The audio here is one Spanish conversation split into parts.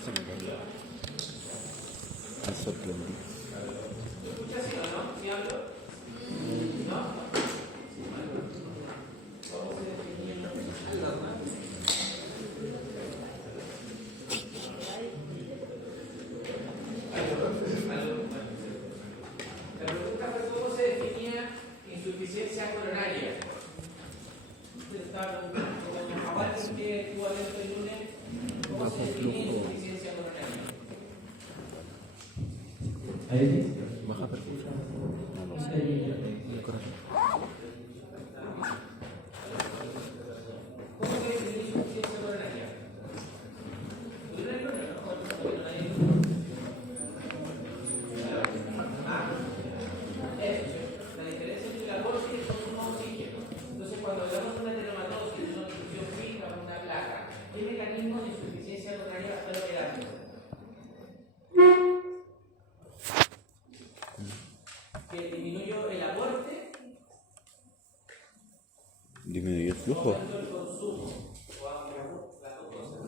Se me cayó. Me sorprendí. ¿Escucha sí o no? ¿Sí hablo? ¿No? ¿Cómo se definía? La pregunta fue cómo se definía insuficiencia coronaria. Usted estaba con Jamal, que estuvo atento el lunes. ¿Cómo se definía insuficiencia coronaria? ¿Ahí? Baja perfusión. No lo sé. El corazón. ¿Cómo se definía insuficiencia coronaria? La diferencia entre la voz y el consumo de oxígeno. Entonces, cuando hablamos de una telematosis, de una obstrucción fija, una placa, ¿qué mecanismo de insuficiencia coronaria va a estar operando? Que disminuyó el aporte, Disminuye el flujo. aumentó el consumo, o ambos, las dos cosas.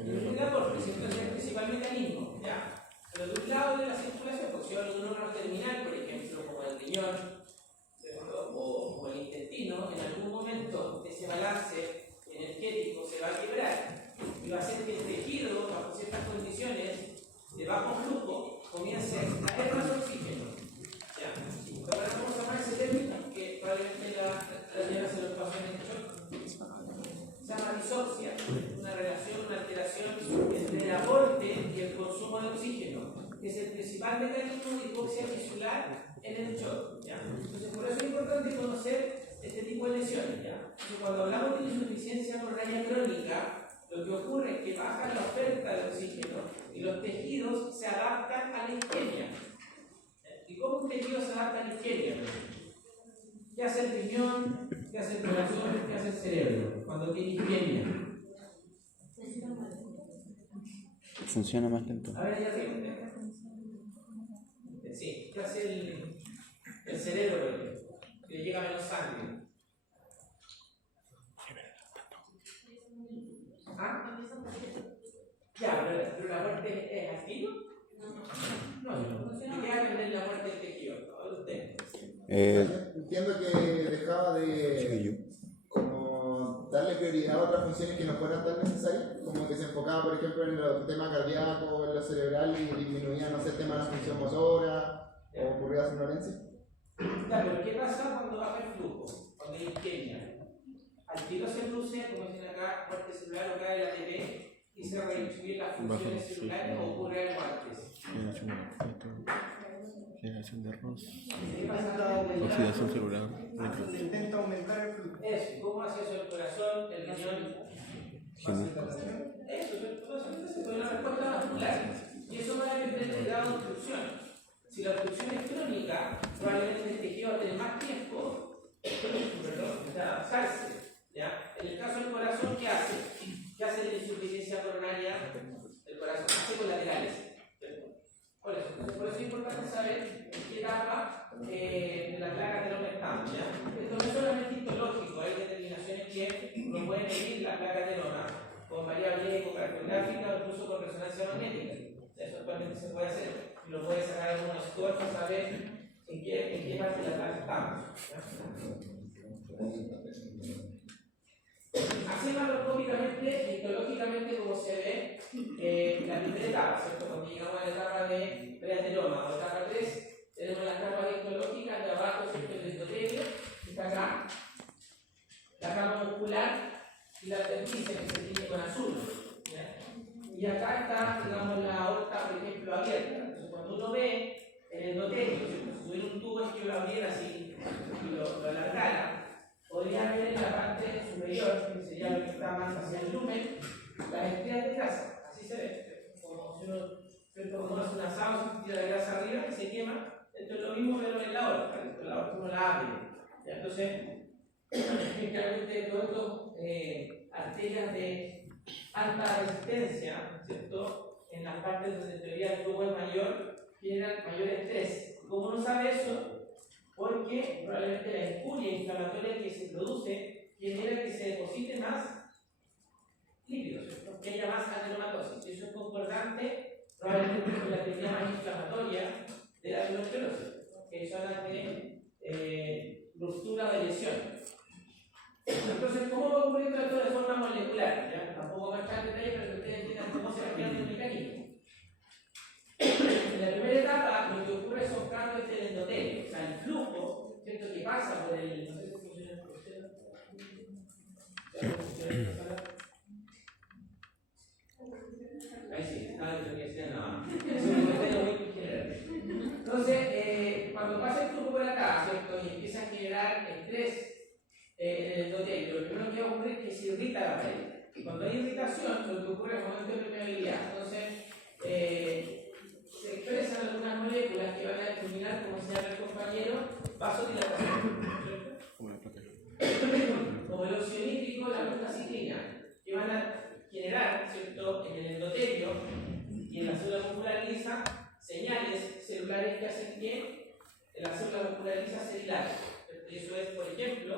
El aporte, ¿cierto? Es el principal mecanismo, ¿ya? Pero de un lado de la circulación, porque si hablo de un órgano terminal, por ejemplo, como el riñón, ¿cierto? O el intestino, en algún momento ese balance energético se va a quebrar y va a hacer que el tejido, bajo ciertas condiciones de bajo flujo, comience a extraer más oxígeno. ¿Ya? Ahora vamos a llamar ese término que probablemente la señora se lo pasó en el shock. Se llama disoxia, una relación, una alteración entre el aporte y el consumo de oxígeno, que es el principal mecanismo de hipoxia tisular en el shock. ¿Ya? Entonces, por eso es importante conocer este tipo de lesiones. ¿Ya? Entonces, cuando hablamos de insuficiencia coronaria crónica, lo que ocurre es que baja la oferta de oxígeno y los tejidos se adaptan a la isquemia. ¿Y cómo un tejido se adapta a la isquemia? ¿Qué hace el riñón? ¿Qué hace el corazón? ¿Qué hace el cerebro cuando tiene isquemia? Funciona más lento. A ver, ya tengo. Sí, ¿qué hace el cerebro? Que le llega menos sangre. ¿Ah? Ya, pero la muerte es activa. No, ¿qué hace de la muerte del tejido? Usted. Entiendo que dejaba de como darle prioridad a otras funciones que no fueran tan necesarias, como que se enfocaba, por ejemplo, en los temas cardíacos, en lo cerebral y disminuía, no sé, el tema de la función motora o ocurría somnolencia. Claro, pero ¿qué pasa cuando baja el flujo? Cuando hay isquemia. Al tiro se reduce, como dicen acá, muerte celular o cae el ATP y se redistribuyen las funciones celulares o ocurre algo antes. Generación de arroz. ¿Qué pasa? Oxidación celular. Se intenta aumentar el flujo. Eso, ¿cómo hace eso el corazón, el riñón? Eso, es una respuesta vascular. Y eso va a depender del grado de obstrucción. Si la obstrucción es crónica, probablemente el tejido va a tener más tiempo de adaptarse. ¿Ya? En el caso del corazón, ¿qué hace? ¿Qué hace la insuficiencia coronaria del corazón? Hace colaterales. Por eso es importante saber en qué etapa de la placa de estamos. ¿Ya? Esto no es solamente histológico, hay determinaciones que no pueden medir la placa telona con variable ecocardiográfica o incluso con resonancia magnética. Eso actualmente se puede hacer y lo puede sacar algunos scores para saber en qué parte de la placa estamos. Así macroscópicamente, histológicamente, como se ve, la primera etapa, ¿cierto? Cuando llegamos a la etapa de preateloma o etapa 3, tenemos las capas histológicas de abajo, ¿cierto? El endotelio, que está acá, la capa muscular y la apéndice que se tiene con azul. ¿Ya? Y acá está, digamos, la aorta, por ejemplo, abierta. Entonces, cuando uno ve el endotelio, ¿cierto? Si tuviera un tubo es que lo abriera así y lo alargara, podría ver en la parte superior, que sería lo que está más hacia el lumen, las estrellas de grasa. Así se ve. Como si uno hace un asado, se tira de grasa arriba y se quema. Esto es lo mismo, pero en la aorta. En la aorta uno la abre. ¿Ya? Entonces, claramente todas estas arterias de alta resistencia, ¿cierto? En las partes donde en teoría el flujo es mayor, generan mayor estrés. ¿Cómo uno sabe eso? Porque probablemente la injuria inflamatoria que se produce genera que se deposite más lípidos, ¿cierto? porque haya más adenomatosis. Eso es concordante probablemente con la actividad más inflamatoria de la tuberculosis, que son las de ruptura o lesión. Entonces, ¿cómo va a ocurrir esto de forma molecular? ¿Ya? Tampoco va a estar en detalle, pero que ustedes entiendan cómo se va creando el mecanismo. En la primera etapa, lo que ocurre son cambios del endotelio, o sea, el flujo, ¿cierto?, que pasa por el. No sé si funciona. Ahí sí, no, lo que decía, no. Entonces, cuando pasa el flujo por acá, ¿cierto?, y empieza a generar estrés en el endotelio, lo primero que va a ocurrir es que se irrita la pared. Y cuando hay irritación, lo que ocurre es un momento de permeabilidad. Entonces, se expresan algunas moléculas que van a determinar, como señala el compañero, vasodilatación, como el óxido nítrico, la prostaciclina, que van a generar, ¿cierto?, en el endotelio y en la célula muscular lisa señales celulares que hacen que la célula muscular lisa se dilate. Eso es, por ejemplo,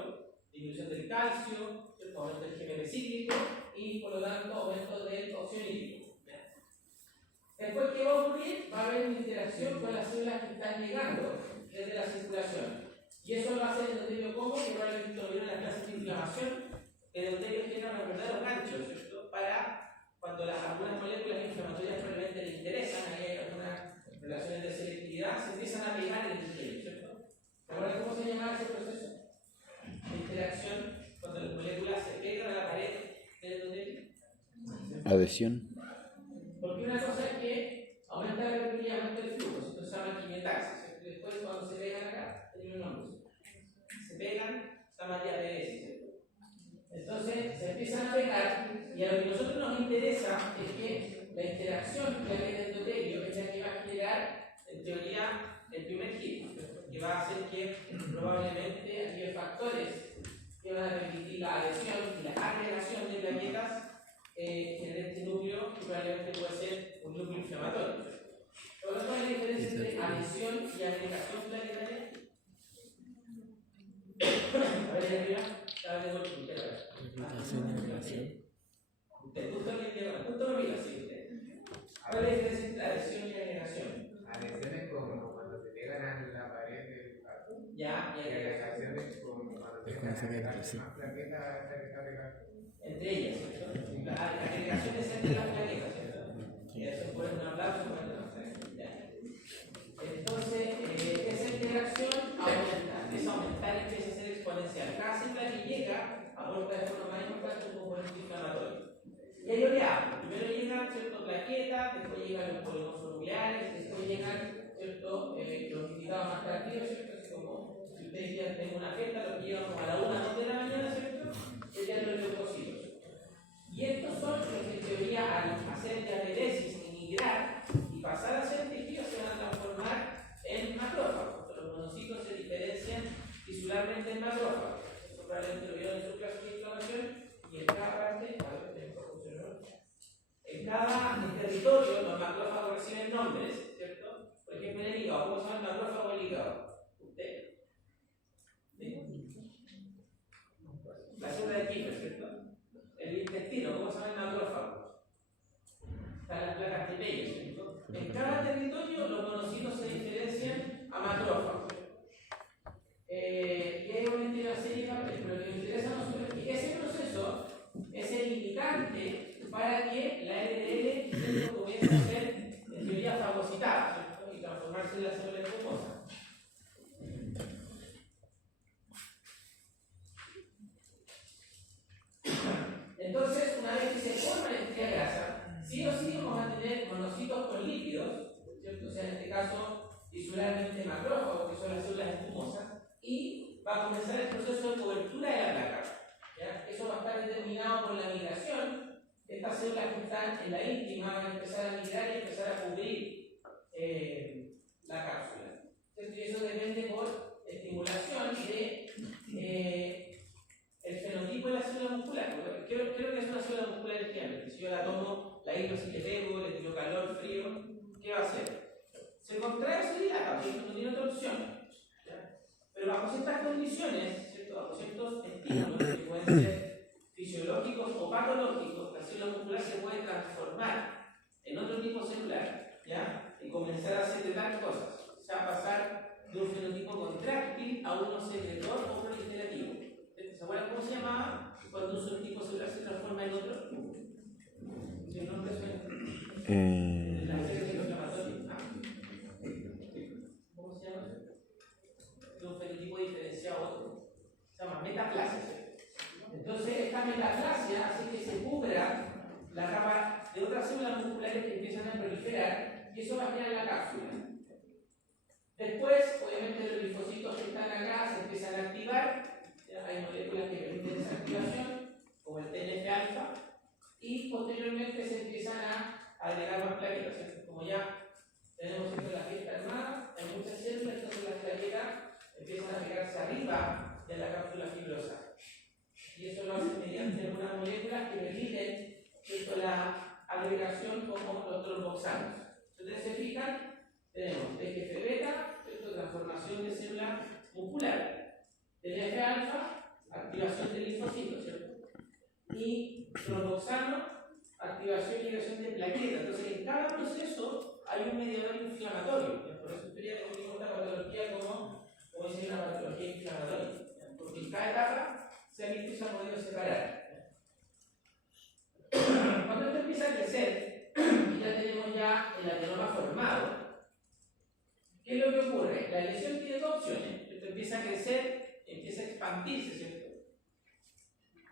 disminución del calcio, aumento del GMP cíclico y, por lo tanto, aumento del óxido nítrico. Después, ¿qué va a ocurrir? Va a haber una interacción con las células que están llegando desde la circulación. Y eso lo hace el endotelio como, que probablemente lo vieron en las clases de inflamación. El endotelio genera unos verdaderos ganchos, ¿cierto?, para cuando algunas moléculas inflamatorias probablemente le interesan, ahí hay algunas relaciones de selectividad, se empiezan a pegar en el endotelio, ¿cierto? ¿Recuerdan cómo se llamaba ese proceso? De interacción cuando las moléculas se pegan a la pared del endotelio. Adhesión. Porque una cosa es que aumenta la apertura y aumenta el flujo, esto se llama quimiotaxis. Después, cuando se pegan acá, tiene un nombre. Se pegan, se llama diabetes. Entonces, se empiezan a pegar, y a lo que a nosotros nos interesa es que la interacción que hay en el endotelio es la que va a generar, en teoría, el primer hit, que va a hacer que probablemente aquellos factores que van a permitir la adhesión y la agregación de plaquetas generen este núcleo que probablemente puede ser un núcleo inflamatorio. Por lo tanto, hay la diferencia entre adhesión y agregación plaquetaria. A ver, ahí arriba, cada vez tengo el puntero. Usted, justo lo mira, sí, usted. A ver la diferencia entre adhesión y agregación. Adhesión es como cuando se pegan a la pared del cuarto. Ya, y Agregación es como cuando se pegan a la plaqueta que está pegada. entre ellas, ¿cierto? La agregación es entre las plaquetas, ¿cierto? Y eso puede un aplauso, puede no. Entonces, esa interacción aumenta, empieza a aumentar, empieza a ser exponencial. Cada célula que llega aporta de forma más importante un componente inflamatorio. Y ahí lo que hago, primero llegan, ¿cierto?, plaquetas, después llegan los polimorfos nucleares, después llegan, ¿cierto?, los invitados más tardíos, ¿cierto? Así como si ustedes ya tienen una fiesta, los que llegan como a la 1 o 2 de la mañana, ¿cierto?, serían los leucocitos. Y estos son los que en teoría al hacer diabetesis, emigrar y pasar a ser tejidos se van a transformar en macrófagos. Los monocitos se diferencian tisularmente en macrófagos. Eso probablemente lo vieron en su clase de inflamación. Y en cada parte, en cada territorio los macrófagos reciben nombres, ¿cierto? Por ejemplo, en el hígado, ¿cómo se llama el macrófago del hígado? ¿Usted? ¿Sí? La célula de Kiefer, ¿cierto? El intestino, ¿cómo se llama el macrófago? Están las placas de Peyer, ¿cierto? En cada territorio los monocitos se diferencian a macrófagos. Y hay una serie de papeles, pero lo que nos interesa a nosotros es que ese proceso es el limitante para que la LDL comience a ser, en teoría, fagocitada, ¿cierto?, y transformarse en la célula espumosa. Entonces, una vez que se forma la entidad grasa, sí o sí vamos a tener monocitos con lípidos, ¿cierto? O sea, en este caso, tisularmente macrófagos, que son las células espumosas, y va a comenzar el proceso de cobertura de la placa. ¿Ya? Eso va a estar determinado por la migración. Estas células que están en la íntima van a empezar a migrar y empezar a cubrir la cápsula. Entonces, eso depende por estimulación de el fenotipo de la célula muscular. Creo que es una célula muscular ligeramente. Si yo la tomo, la hilo así que pego, le tiro calor, frío, ¿qué va a hacer? Se contrae o se dilata, porque no tiene otra opción. ¿Ya? Pero bajo ciertas condiciones, ¿cierto?, bajo ciertos estímulos que pueden ser fisiológicos o patológicos, la célula muscular se puede transformar en otro tipo celular, ¿ya? Y comenzar a secretar cosas. O sea, pasar de un fenotipo contráctil a uno secretor o proliferativo. ¿Se acuerdan cómo se llamaba cuando un solo tipo celular se transforma en otro? ¿Sí, no te suena? La serie inflamatoria. ¿Cómo se llama? De un fenotipo diferenciado a otro. Se llama metaplasia. Entonces, esta metaplasia hace que se cubra la capa de otras células musculares que empiezan a proliferar y eso va a crear la cápsula. Después, obviamente, los linfocitos que están acá se empiezan a activar. Hay moléculas que permiten esa activación, como el TNF-alfa, y posteriormente se empiezan a agregar más plaquetas. ¿Cierto? Como ya tenemos esto en la fiesta armada, hay muchas células, entonces las plaquetas empiezan a pegarse arriba de la cápsula fibrosa. Y eso lo hace mediante algunas moléculas que permiten la agregación como los tromboxanos. Si ustedes se fijan, tenemos TGF-beta, transformación de célula muscular, TNF-alfa, activación del linfocito, ¿cierto? Y tromboxano, activación y liberación de plaquetas. Entonces, en cada proceso hay un mediador inflamatorio. Por eso estoy definimos esta patología como dice una patología inflamatoria. Porque en cada etapa se ha visto y se ha podido separar. Cuando esto empieza a crecer, y ya tenemos ya el adenoma formado, ¿qué es lo que ocurre? La lesión tiene dos opciones. Esto empieza a crecer, empieza a expandirse, ¿cierto?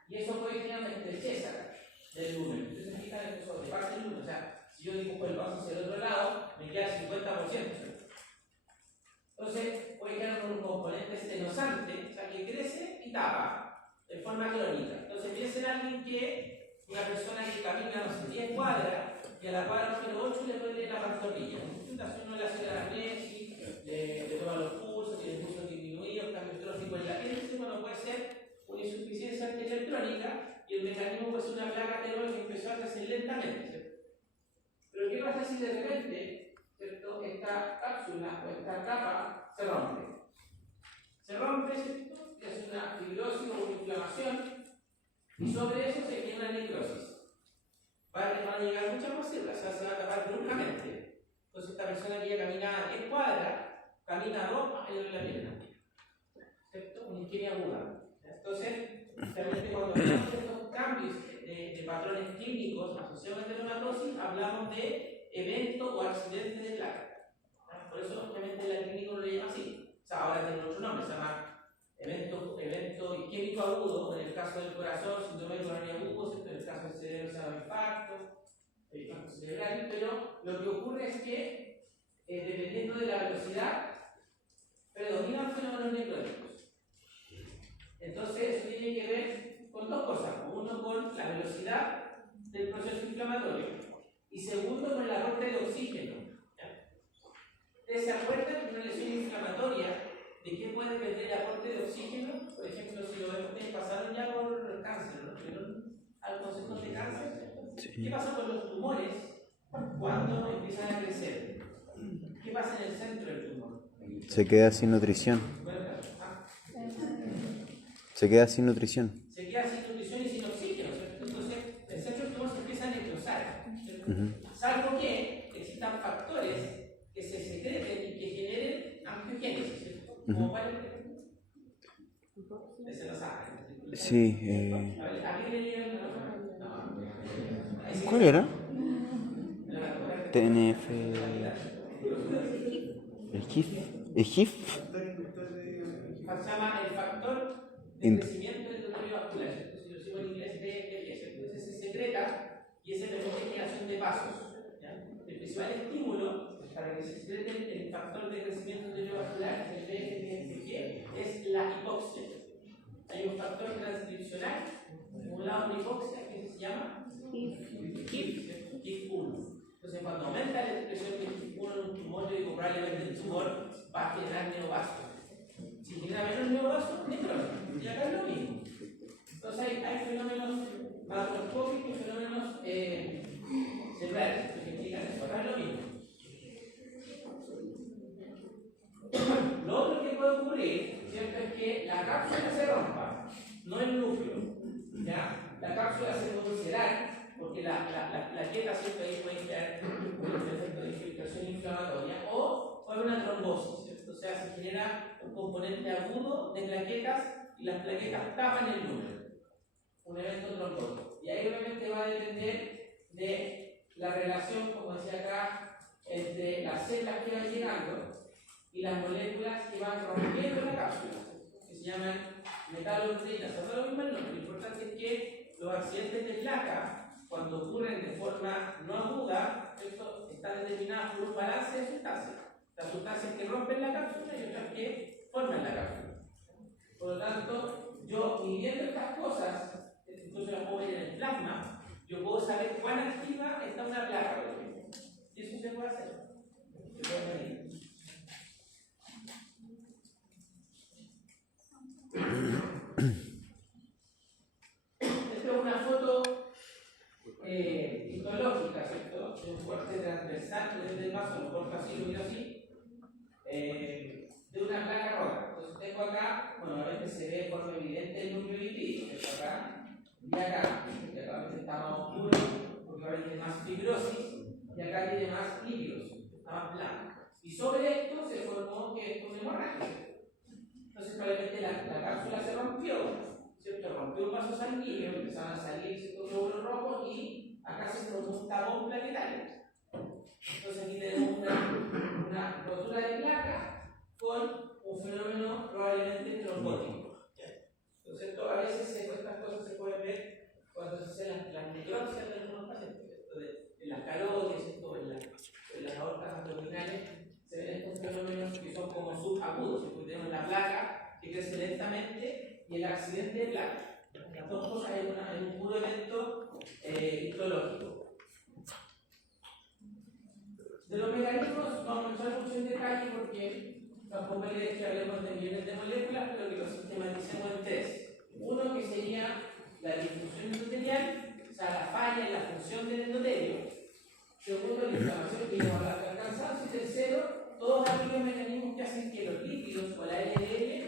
Y eso puede generar una estrechez acá del lumen. Entonces se fijan en eso de parte del lumen. O sea, si yo dibujo el vaso hacia el otro lado, me queda el 50%, ¿cierto? Entonces puede quedar un componente estenosante, o sea, que crece y tapa de forma crónica. Entonces piensa en alguien que, una persona que camina, no sé, 10 cuadras, y a la cuadra número 8 le duele la pantorrilla. Entonces uno le hace la arnesis, le toma los pulsos, tiene pulsos disminuidos, cambio trófico en la piel. Entonces, bueno, puede ser una insuficiencia arterial crónica y el mecanismo puede ser una placa ateroide que empezó a crecer lentamente, ¿cierto? Pero ¿qué pasa si de repente, ¿cierto?, esta cápsula o esta capa se rompe? Se rompe, ¿cierto?, que es una fibrosis o una inflamación, y sobre eso se crea una necrosis. Van a llegar muchas más células, o sea, se va a tapar bruscamente. Entonces, esta persona que ya camina 10 cuadras, camina 2 en la pierna, ¿cierto? Una isquemia aguda. Entonces, realmente cuando vemos estos cambios de patrones clínicos asociados a la dermatosis, hablamos de evento o accidente de placa. Por eso, obviamente, el clínico lo llama así. O sea, ahora tiene otro nombre, se llama evento isquémico agudo, en el caso del corazón, síndrome de coronarias agudo, en el caso del cerebro se llama infarto cerebral, pero lo que ocurre es que, dependiendo de la velocidad, predominan fenómenos necróticos. Entonces, eso tiene que ver con dos cosas. Uno, con la velocidad del proceso inflamatorio, y segundo, con el aporte de oxígeno. ¿Ya? ¿Ustedes se acuerdan de una lesión inflamatoria? ¿De qué puede depender el aporte de oxígeno? Por ejemplo, si lo ven, ustedes pasaron ya por cáncer, ¿no? ¿Vieron al concepto de cáncer? Sí. ¿Qué pasa con los tumores cuando empiezan a crecer? ¿Qué pasa en el centro del tumor? Se queda sin nutrición. Se queda sin nutrición. Se queda sin nutrición y sin oxígeno, ¿cierto? Entonces, el centro del tumor se empieza a necrosar. Salvo que existan factores que se secreten y que generen angiogénesis, ¿cierto? ¿Cómo cuál? Se lo saben. Sí. ¿A qué le llegan? ¿Cuál era? TNF. ¿El GIF? ¿El GIF? Se llama el factor de crecimiento del endotelio vascular. Si lo sigo en inglés, BFS. Entonces se secreta y ese permite generación de vasos. ¿Ya? El principal estímulo para que se secrete el factor de crecimiento del endotelio vascular, el BFG, es la hipoxia. Hay un factor transcripcional, un lado de hipoxia que se llama HIF1. Entonces, cuando aumenta la expresión de HIF1 en un tumor, yo digo probablemente el tumor va a generar neovasos. Si genera menos neovasos, necrosis. Y acá es lo mismo. Entonces, hay fenómenos macroscópicos y fenómenos celulares que explican eso. Acá es lo mismo. Lo otro que puede ocurrir, ¿cierto?, es que la cápsula se rompa, no el núcleo. ¿Ya? La cápsula se puede ulcerar porque la las plaquetas, ¿cierto? Ahí pueden crear un efecto de infiltración inflamatoria, o puede haber una trombosis, ¿cierto? O sea, se genera un componente agudo de plaquetas y las plaquetas tapan el núcleo, un evento trombótico. Y ahí obviamente va a depender de la relación, como decía acá, entre las células que van llegando y las moléculas que van rompiendo la cápsula, que se llaman metaloproteínas. Son lo mismo el nombre. Lo importante es que los accidentes de placa, cuando ocurren de forma no aguda, ¿cierto?, están determinados por un balance de sustancias. Las sustancias que rompen la cápsula y otras que forman la cápsula. Por lo tanto, yo midiendo estas cosas, incluso las puedo ver en el plasma, yo puedo saber cuán activa está una placa, por ejemplo. Y eso se puede hacer. Se puede medir. Esta es una foto histológica, ¿cierto? De un corte transversal desde el vaso, a lo mejor así, lo miro así, de una placa roja. Entonces tengo acá, bueno, obviamente se ve de forma evidente el núcleo lipídico, esto acá y acá, que realmente está más oscuro, porque ahora tiene más fibrosis, y acá tiene más lípidos, está más blanco. Y sobre esto se formó que esto es una hemorragia. Entonces probablemente la cápsula se rompió, ¿cierto? Rompió un vaso sanguíneo, empezaron a salir ciertos glóbulos rojos y acá se formó un tabón plaquetario. Entonces aquí tenemos una rotura de placa con un fenómeno probablemente trombótico. Entonces a veces estas cosas se pueden ver cuando se hacen las necropsias de algunos pacientes, en las carotides, en las aortas abdominales, se ven estos fenómenos que son como subagudos, porque tenemos la placa que crece lentamente y el accidente de placa. Las dos cosas en un puro evento histológico. De los mecanismos vamos a entrar mucho en detalle porque tampoco hay idea que hablemos de millones de moléculas, pero que los sistematicemos en tres. Uno que sería la disfunción endotelial, o sea, la falla en la función del endotelio. Segundo, la inflamación que lleva al cansancio. Y tercero, todos aquellos mecanismos que hacen que los lípidos o la LDL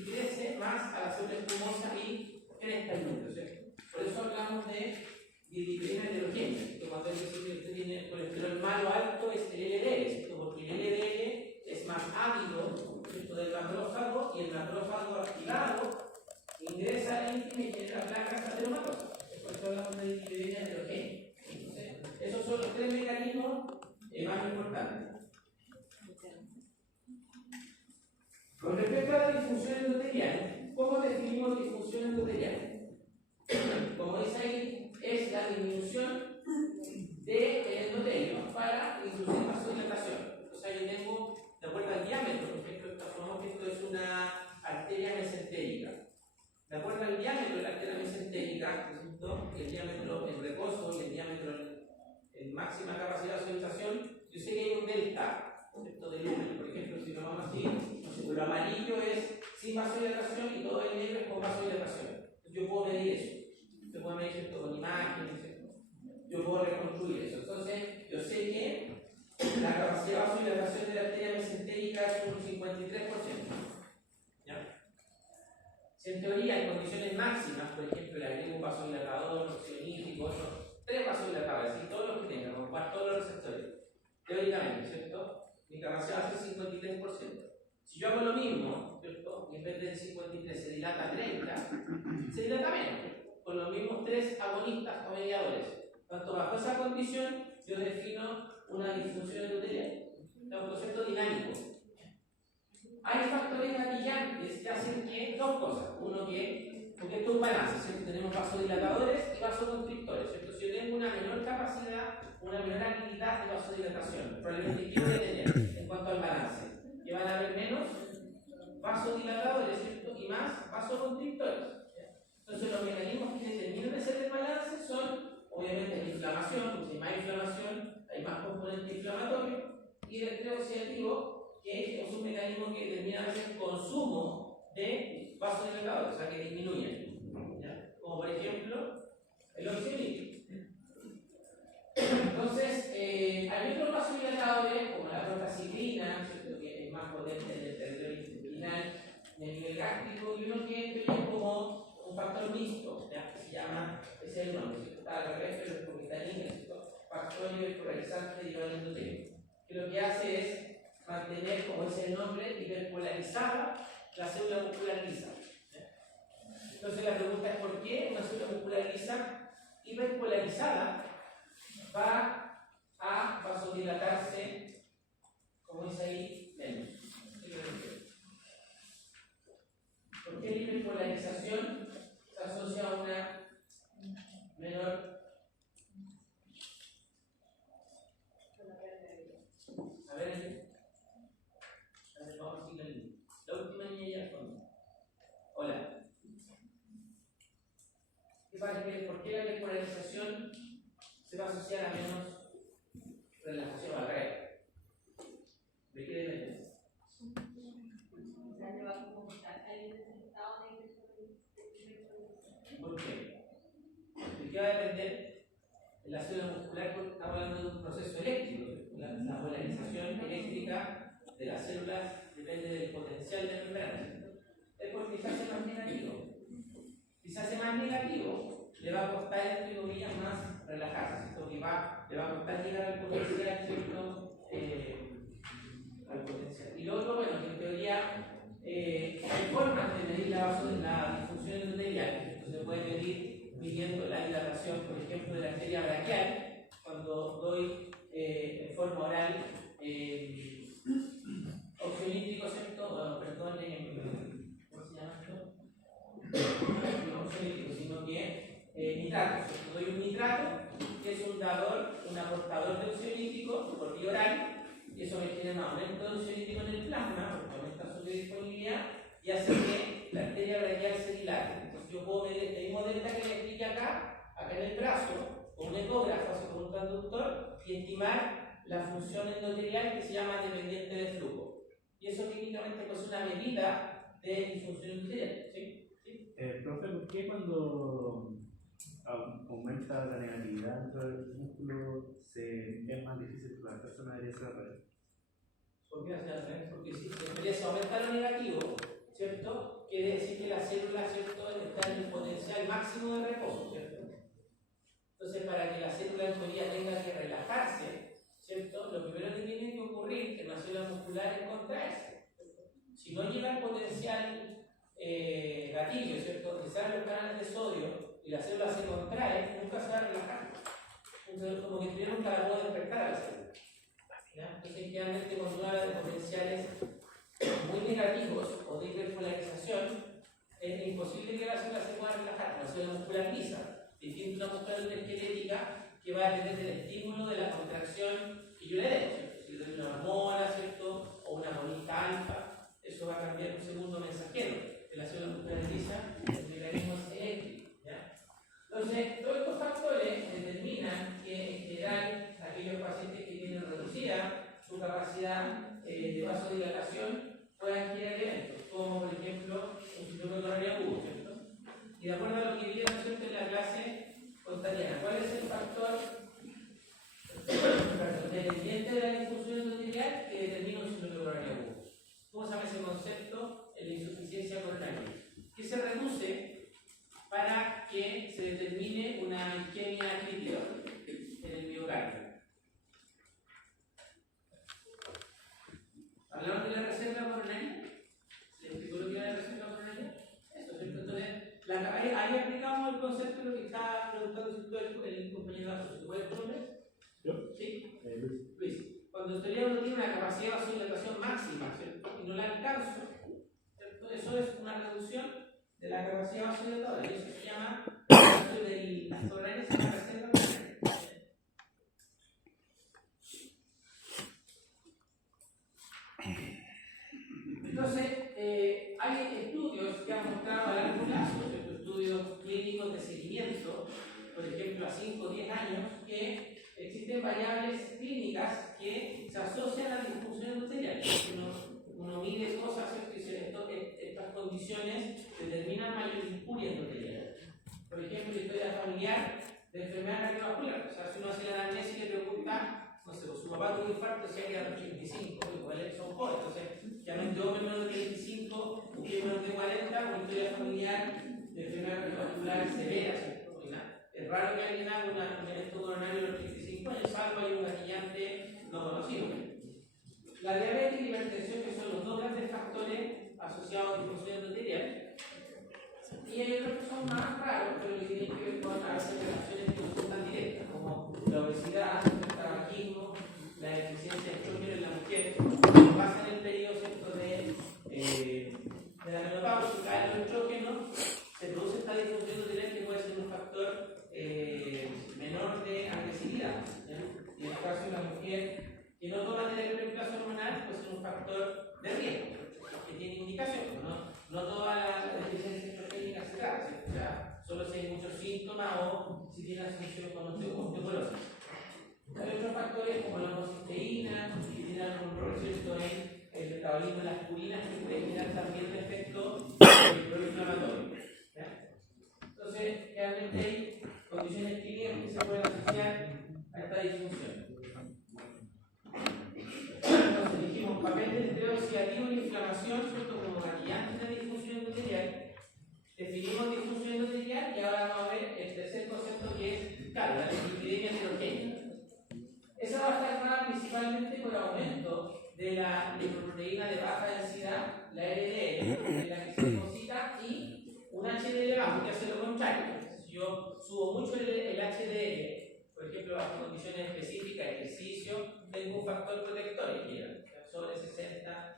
ingrese más a la célula espumosa y crezca el núcleo, ¿cierto? Por eso hablamos de dilipidemia heterogénea, que cuando usted tiene colesterol malo alto es el LDL, ¿cierto? Porque el LDL es más ávido, ¿cierto?, del macrófago, y el macrófago activado ingresa a la íntima y genera placas ateromatosas. Por eso hablamos de dilipidemia heterogénea. Entonces, esos son los tres mecanismos más importantes. Con respecto a la disfunción endotelial, ¿cómo definimos disfunción endotelial? Como dice ahí, es la disminución del endotelio para introducir vasodilatación. O sea, yo tengo, de acuerdo al diámetro, por ejemplo, tomamos que esto es una arteria mesentérica. De acuerdo al diámetro de la arteria mesentérica, el diámetro en reposo y el diámetro en máxima capacidad de vasodilatación, yo sé que hay un delta, ¿cierto?, del número. Por ejemplo, si lo vamos así, no sé, lo amarillo es sin vasodilatación y todo el negro es con vasodilatación. Entonces yo puedo medir eso. Yo puedo medir esto con imágenes, ¿cierto? Yo puedo reconstruir eso. Entonces, yo sé que la capacidad de vasodilatación de la arteria mesentérica es un 53%. ¿Ya? Si en teoría, en condiciones máximas, por ejemplo, le agrego un vasodilatador, oxionítico, otros 3 vasodilatadores, y todos los que tengan, ocupar todos los receptores, teóricamente, ¿cierto? Mi capacidad va a ser 53%. Si yo hago lo mismo, ¿cierto?, y en vez de 53 se dilata a 30, se dilata menos, con los mismos 3 agonistas o mediadores. Tanto bajo esa condición, yo defino una disfunción endotelial, un concepto dinámico. Hay factores gatillantes que hacen que dos cosas. Uno que, porque esto es un balance, ¿cierto? Tenemos vasodilatadores y vasoconstrictores, ¿cierto? Si yo tengo una menor capacidad, una menor habilidad de vasodilatación, probablemente ¿qué voy a tener en cuanto al balance? Que van a haber menos vasodilatadores, ¿cierto?, y más vasoconstrictores. Entonces los mecanismos que determinan ese desbalance son, obviamente, la inflamación. Si hay más inflamación, hay más componente inflamatorio, y el estrés oxidativo, que es un mecanismo que determina a veces el consumo de vasodilatadores, o sea, que disminuyen, ¿ya? Como por ejemplo el oxígeno. Entonces, hay otros vasodilatadores como la prostaciclina, que es más potente en el territorio intestinal, en el nivel gástrico, y uno que es como un factor mixto, ¿ya?, que se llama, ese es el nombre, está al revés, pero es porque metanina, factor hiperpolarizante derivado del endotelio, que lo que hace es mantener, como dice el nombre, hiperpolarizada la célula muscular lisa. Entonces la pregunta es ¿por qué una célula muscular lisa hiperpolarizada va a vasodilatarse, como dice ahí, menos? ¿Por qué la hiperpolarización se asocia a una menor? A ver, vamos a seguir la última niña ya al fondo. Hola. ¿Qué pasa? ¿Por qué la hiperpolarización se va a asociar a menos relajación al revés? ¿De qué depende? ¿Por qué? ¿De qué va a depender? En la célula muscular, porque estamos hablando de un proceso eléctrico. La polarización eléctrica de las células depende del potencial de membrana. Es porque si se hace más negativo. Si se hace más negativo, le va a costar, entre comillas, más relajarse, ¿cierto? Que le va a costar llegar al potencial, ¿cierto? Al potencial. Y lo otro, bueno, que en teoría hay formas de medir la disfunción endotelial. Entonces se puede medir midiendo la dilatación, por ejemplo, de la arteria braquial, cuando doy en forma oral óxido nítrico, ¿cierto? Perdón, ¿cómo se llama esto? No óxido nítrico, sino que nitrato, ¿cierto? Doy un nitrato, que es un dador, un aportador de óxido nítrico por vía oral, y eso me genera un aumento de óxido nítrico en el plasma, porque aumenta su biodisponibilidad y hace que la arteria braquial se dilate. Entonces yo puedo medir este mismo delta que le expliqué acá en el brazo, con un ecógrafo, así con un transductor, y estimar la función endotelial que se llama dependiente de flujo. Y eso técnicamente es una medida de disfunción endotelial. ¿Sí? ¿Sí? Profe, ¿por qué cuando aumenta la negatividad dentro del músculo es más difícil que la persona debería ser al revés? ¿Por qué hace al revés? Porque si empieza a aumentar lo negativo, ¿cierto? Quiere decir que la célula, ¿cierto?, está en el potencial máximo de reposo, ¿cierto? Entonces, para que la célula en teoría tenga que relajarse, ¿cierto?, lo primero que tiene que ocurrir que en la célula muscular es contraerse. Si no llega al potencial gatillo, ¿cierto?, que salen los canales de sodio y la célula se contrae, nunca se va a relajar. Entonces, como que primero nunca la puedo despertar a la célula. ¿Ya? Entonces, generalmente cuando uno habla de potenciales muy negativos o de hiperpolarización, es imposible que la célula se pueda relajar. La célula muscular lisa, distinto a una muscular esquelética que va a depender del estímulo de la contracción que yo le dé, ¿cierto? Si le doy una hormona, ¿cierto?, o una bonita alfa, eso va a cambiar un segundo mensajero. En la célula muscular lisa, el mecanismo es eléctrico. ¿Ya? Entonces, todos estos factores determinan que en general aquellos pacientes que tienen reducida su capacidad de vasodilatación puedan generar eventos, como por ejemplo un síndrome coronario agudo, ¿cierto? Y de acuerdo a lo que vieron, ¿cierto?, en la clase con Tatiana, ¿cuál es el factor dependiente de la disfunción endotelial que determina un síndrome coronario agudo? ¿Cómo se llama ese concepto? En la insuficiencia coronaria, que se reduce para que se determine una isquemia crítica en el miocardio. ¿Hablamos de la reserva coronaria? ¿Se le explicó lo que era la reserva coronaria? Eso, ¿cierto? Entonces, ahí aplicamos el concepto de lo que está preguntando el compañero de ¿cuál es tu nombre? ¿Yo? Sí. Luis. Luis. Cuando el teoría uno tiene una capacidad de vasodilatación máxima, ¿cierto?, y no la alcanzo, ¿cierto?, eso es una reducción de la capacidad vasodilatadora, y eso se llama, de las coronarias, se llama reserva coronaria. Entonces, hay estudios que han mostrado a largo plazo, estudios clínicos de seguimiento, por ejemplo a 5 o 10 años, que existen variables clínicas que se asocian a la disfunción endotelial. Uno mide cosas, ¿cierto?, y dice estas condiciones determinan mayor dispuria endotelial. Por ejemplo, la historia familiar de enfermedad cardiovascular. O sea, si uno hace la anamnesis y le pregunta, no sé, pues su papá tuvo un infarto, decía que era 85, igual son jóvenes. Entonces, ya no yo menos de 25, usted menos de 40, una historia familiar de enfermedad cardiovascular severa, ¿cierto? Es raro que alguien haga un evento coronario a los 35 años, salvo hay un gatillante no conocido. La diabetes y la hipertensión, que son los dos grandes factores asociados a disfunción endotelial, y hay otros que son más raros, pero que tienen que ver con a veces relaciones que no son tan directas, como la obesidad, el tabaquismo, la deficiencia de estrógeno en la mujer, que pasa en el periodo de la menopausia, cae el estrógeno, se produce esta disfunción endotelial que puede ser un factor menor de agresividad. Y en el caso de una mujer que no toma terapia de reemplazo hormonal, puede ser un factor de riesgo, que tiene indicación. No toda la deficiencia estrogénica se trata, o sea, solo si hay muchos síntomas o si tiene asociación con osteoporosis. Hay otros factores como la homocisteína, que tienen algún rol en el metabolismo de las purinas, que pueden generar también un efecto proinflamatorio. Entonces, realmente hay condiciones clínicas que se pueden asociar a esta disfunción. Entonces, dijimos papel del estrés oxidativo y inflamación, ¿cierto? Como gatillante de disfunción endotelial. Definimos disfunción endotelial y ahora vamos a ver el tercer concepto que es, claro, la dislipidemia heterogénea. Esa va a estar dada principalmente por aumento de la lipoproteína de baja densidad, la LDL, en la que se deposita, y un HDL bajo, que hace lo contrario. Si yo subo mucho el HDL, por ejemplo, bajo condiciones específicas de ejercicio, tengo un factor protector que sobre 60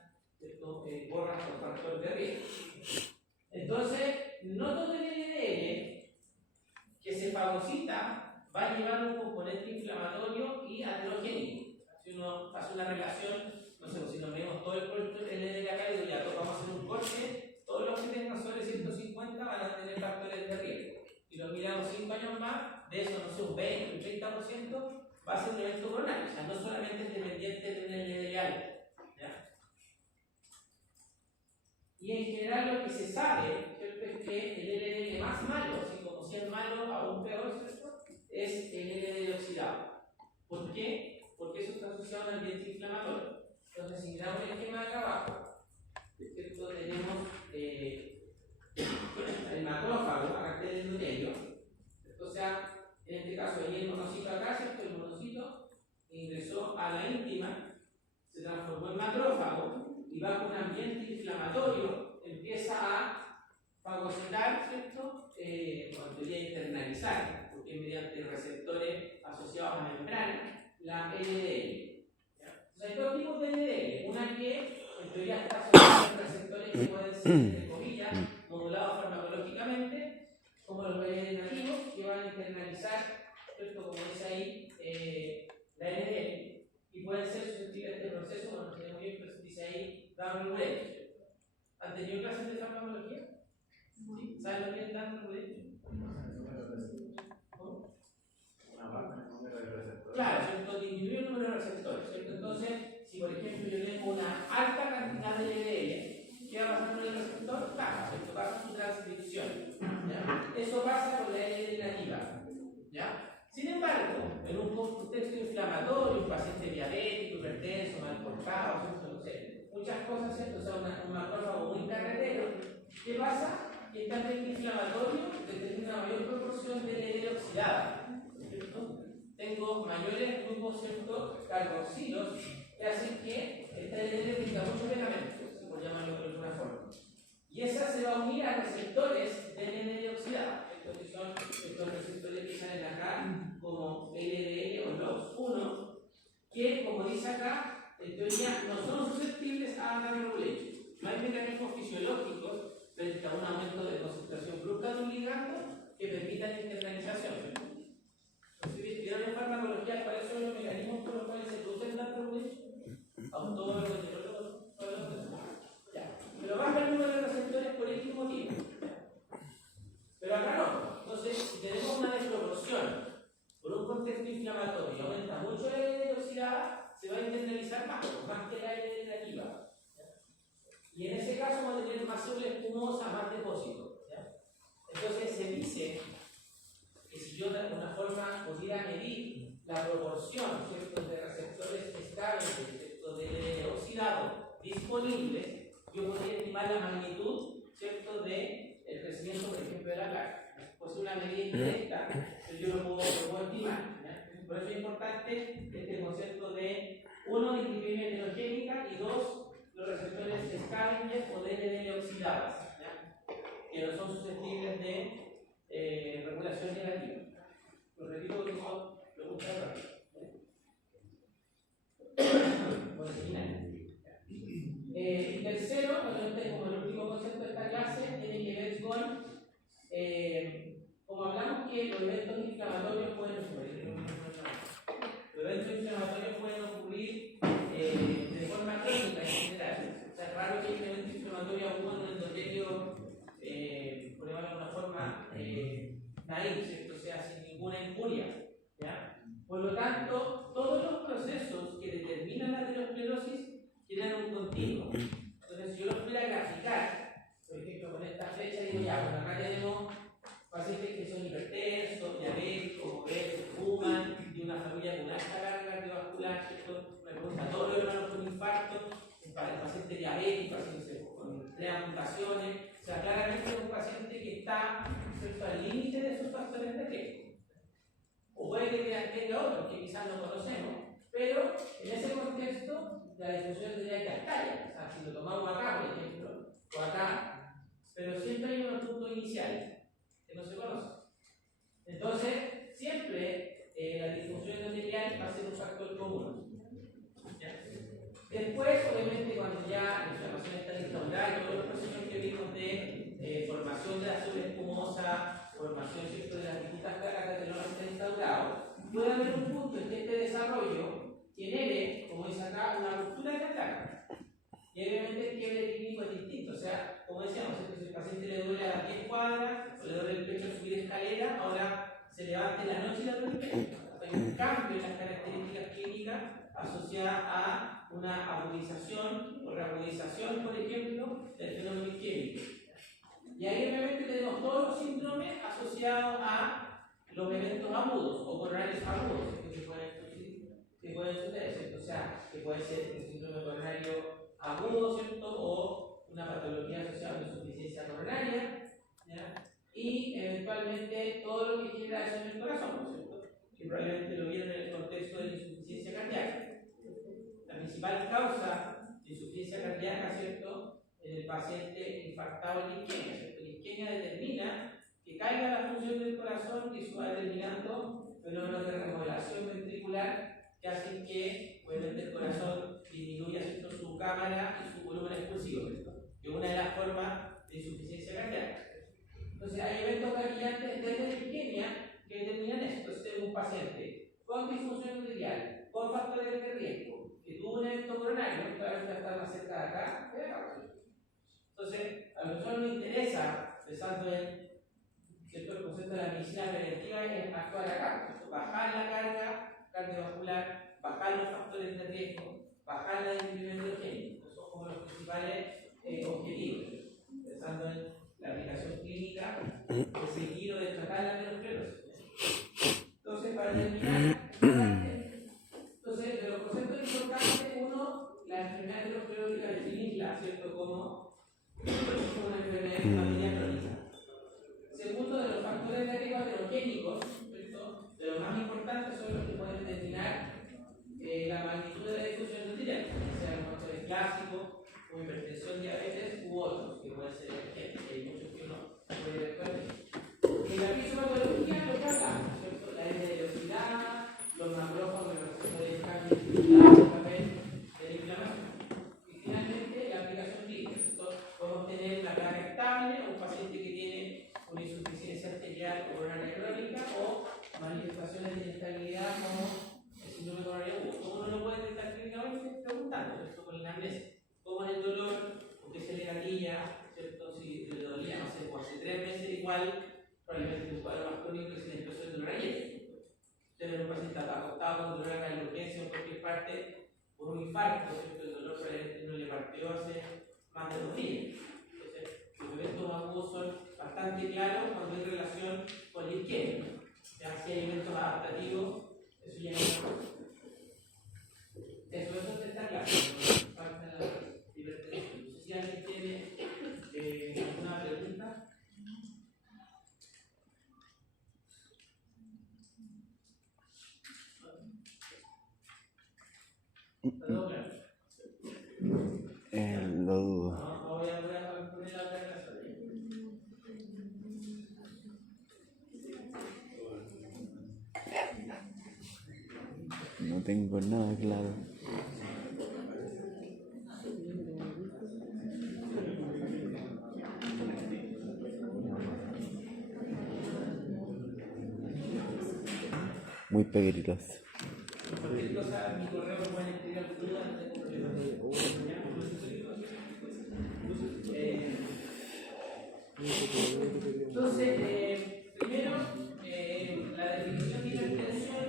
borras por factor de riesgo. Entonces, no todo el LDL que se fagocita va a llevar un componente inflamatorio y aterogénico. Si uno hace una relación, no sé, si nos medimos todo el LDL acá y ya vamos a hacer un corte, todos los que tengan sobre 150 van a tener factores de riesgo. Si lo miramos 5 años más, de eso, no sé, un 20, un 30%, va a ser un evento coronario. O sea, no solamente es dependiente de un LDL alto. ¿Ya? Y en general lo que se sabe, ¿cierto?, es que el LDL más malo, así como si es malo, aún peor, ¿cierto?, es el LDL oxidado. ¿Por qué? Porque eso está asociado a un ambiente inflamatorio. Entonces, si miramos el esquema de acá abajo, ¿cierto?, tenemos el macrófago, acá está el endotelio. O sea, en este caso venía el monocito acá, ¿cierto? El monocito ingresó a la íntima, se transformó en macrófago y bajo un ambiente inflamatorio empieza a fagocitar, ¿cierto? Podría internalizar, porque mediante receptores asociados a membrana, la LDL. Entonces hay dos tipos de LDL, una que en teoría está asociada a receptores que pueden ser, entre comillas, modulados farmacológicamente, como los LDL nativos, que van a internalizar, ¿cierto?, como dice ahí, la LDL, y pueden ser susceptibles a este proceso, bueno, no sé muy bien, pero dice ahí, downregulation. ¿Han tenido clases de farmacología? ¿Sí? ¿Saben lo que es downregulation? ¿Cómo? Claro, ¿cierto? Disminuye el número de receptores, ¿cierto? Entonces, si por ejemplo yo tengo una alta cantidad de LDL, ¿qué va a pasar con el receptor? Baja, ¿cierto? Baja su transcripción. ¿Ya? Eso pasa con la LDL nativa. ¿Ya? Sin embargo, en un contexto inflamatorio, un paciente diabético, hipertenso, mal portado, ¿cierto? No sé, muchas cosas, ¿cierto? O sea, un macrófago muy carretero, ¿qué pasa? Que este ambiente inflamatorio determina una mayor proporción de LDL oxidada, ¿cierto? Tengo mayores grupos, ¿cierto?, carboxilos, que hacen que esta LDL tenga mucho pegamento, por llamarlo de alguna forma. Y esa se va a unir a receptores de LDL oxidada. Estos son estos receptores que salen acá como LDL o LOX1, que, como dice acá, en teoría no son susceptibles a downregulation. No hay mecanismos fisiológicos frente a un aumento de concentración brusca de un ligando que permitan internalización. ¿Vieron en farmacología cuáles son los mecanismos por los cuales se produce el downregulation? Autólogo, ya. Pero baja el número de receptores por X motivo. Pero acá no. Entonces, si tenemos una desproporción por un contexto inflamatorio y aumenta mucho la LDL oxidada, se va a internalizar más que la LDL nativa. Y en ese caso vamos a tener más célula espumosa, más depósito. Entonces se dice que si yo de alguna forma pudiera medir la proporción, ¿cierto?, de receptores estables, ¿cierto?, de LDL oxidado disponibles, yo podría estimar la magnitud, ¿cierto?, del crecimiento, por ejemplo, de la placa. Pues una medida indirecta, yo yo lo puedo estimar. ¿Ya? Por eso es importante este concepto de, uno, dislipidemia heterogénica y dos, los receptores Scavenger o DLL oxidados, que no son susceptibles de regulación negativa. Los repito porque son preguntas rápidas. Por el final. Y tercero, como el último concepto de esta clase, tiene que ver con, como hablamos que los eventos inflamatorios pueden ocurrir. Los eventos inflamatorios pueden ocurrir de forma crónica en general. O sea, es raro que un evento inflamatorio agudo en un endotelio, por llamarlo de alguna forma, naif, ¿cierto? O sea, sin ninguna injuria. ¿Ya? Por lo tanto, todos los procesos que determinan la aterosclerosis tienen un continuo. Entonces, si yo lo pudiera graficar, por ejemplo, con esta flecha, digo ya, bueno, acá tenemos pacientes que son hipertensos, diabéticos, obesos, fuman, de una familia con alta carga cardiovascular, ¿cierto? Me pregunta, ¿todos los hermanos con infarto? Para el paciente diabético, así, con 3 amputaciones. O sea, claramente es un paciente que está, ¿cierto?, al límite de sus factores de riesgo. O puede que tenga otros que quizás no conocemos, pero en ese contexto la difusión tendría que estallar. O sea, si lo tomamos acá, por ejemplo, o acá, pero siempre hay unos puntos iniciales que no se conocen. Entonces, siempre la difusión endotelial va a ser un factor común. ¿Ya? Después, obviamente, cuando ya la inflamación está instaurada, todos los procesos que vimos de formación de la subespumosa, formación, ¿cierto?, de las distintas caras que tenemos que instaurado, puede haber un punto en que este desarrollo genere, como dice acá, una ruptura de la placa. Y obviamente el quiebre clínico es distinto. O sea, como decíamos, si el paciente le duele a las 10 cuadras, o le duele el pecho al subir escalera, ahora se levanta en la noche y la duele el pecho. Hay un cambio en las características clínicas asociadas a una agudización o reagudización, por ejemplo, del fenómeno isquémico. Y ahí obviamente tenemos todos los síndromes asociados a los eventos agudos o coronarios agudos que pueden suceder, ¿cierto? O sea, que puede ser un síndrome coronario agudo, ¿cierto? O una patología asociada a una insuficiencia coronaria, ¿ya? Y eventualmente todo lo que genera eso en el corazón, ¿cierto? Que probablemente lo vieron en el contexto de la insuficiencia cardíaca. La principal causa de insuficiencia cardíaca, ¿cierto?, en el paciente infartado es la isquemia, ¿cierto? La isquemia determina que caiga la función del corazón y eso va determinando fenómenos de remodelación ventricular que hacen que, obviamente, el corazón disminuya, ¿cierto?, su cámara y su volumen expulsivo, ¿cierto?, que es una de las formas de insuficiencia cardíaca. Entonces, hay eventos gatillantes desde la isquemia que determinan esto. Entonces, un paciente con disfunción endotelial, con factores de riesgo, que tuvo un evento coronario, claramente está más cerca de acá que de acá. Entonces, a nosotros nos interesa, pensando en, ¿cierto?, el concepto de la medicina preventiva, es actuar acá, ¿cierto?, bajar la carga cardiovascular, bajar los factores de riesgo, bajar la dislipidemia heterogénica. Esos son como los principales objetivos, pensando en la aplicación clínica, de seguir o de tratar la aterosclerosis. Entonces, para terminar, entonces, de los conceptos importantes, uno, la enfermedad aterosclerótica definirla, ¿cierto?, como una enfermedad familiar crónica. Segundo, de los factores de riesgo aterogénicos, ¿cierto?, de los más importantes son los que pueden determinar la magnitud de la difusión endotelial, sean factores clásicos, como hipertensión, diabetes u otros, que pueden ser emergentes, hay muchos que uno puede ver con ellos. En la fisiopatología, lo que hablamos, ¿cierto?, la velocidad, los macrófagos, los receptores de cambio, el papel de la inflamación. Y finalmente, la aplicación clínica. Podemos tener una placa estable, un paciente que tiene una insuficiencia arterial o coronaria crónica, o manifestaciones de inestabilidad como el síndrome coronario agudo. ¿Cómo uno lo puede detectar clínicamente? Preguntando, ¿cierto?, con la amnesia. ¿Cómo es el dolor? ¿Por qué se le gatilla? ¿Cierto? Si le dolía, no sé, por hace 3 meses igual, probablemente es un cuadro más crónico y se le empezó el dolor ayer. Tener un paciente acostado con dolor acá en la urgencia o en cualquier parte por un infarto, ¿cierto? El dolor probablemente no le partió hace más de 2 días. Entonces, los eventos agudos son bastante claros cuando hay relación con la isquemia. Ya si hay eventos adaptativos, eso ya no es una cosa. Eso está claro. Falta la hipertensión. No sé si alguien tiene alguna pregunta. ¿Todo claro? Lo dudo. No, voy a poner la otra razón. No tengo nada claro. Muy peligroso. Cualquier cosa, mi correo lo pueden escribir al futuro. Entonces, primero, la definición de hipertensión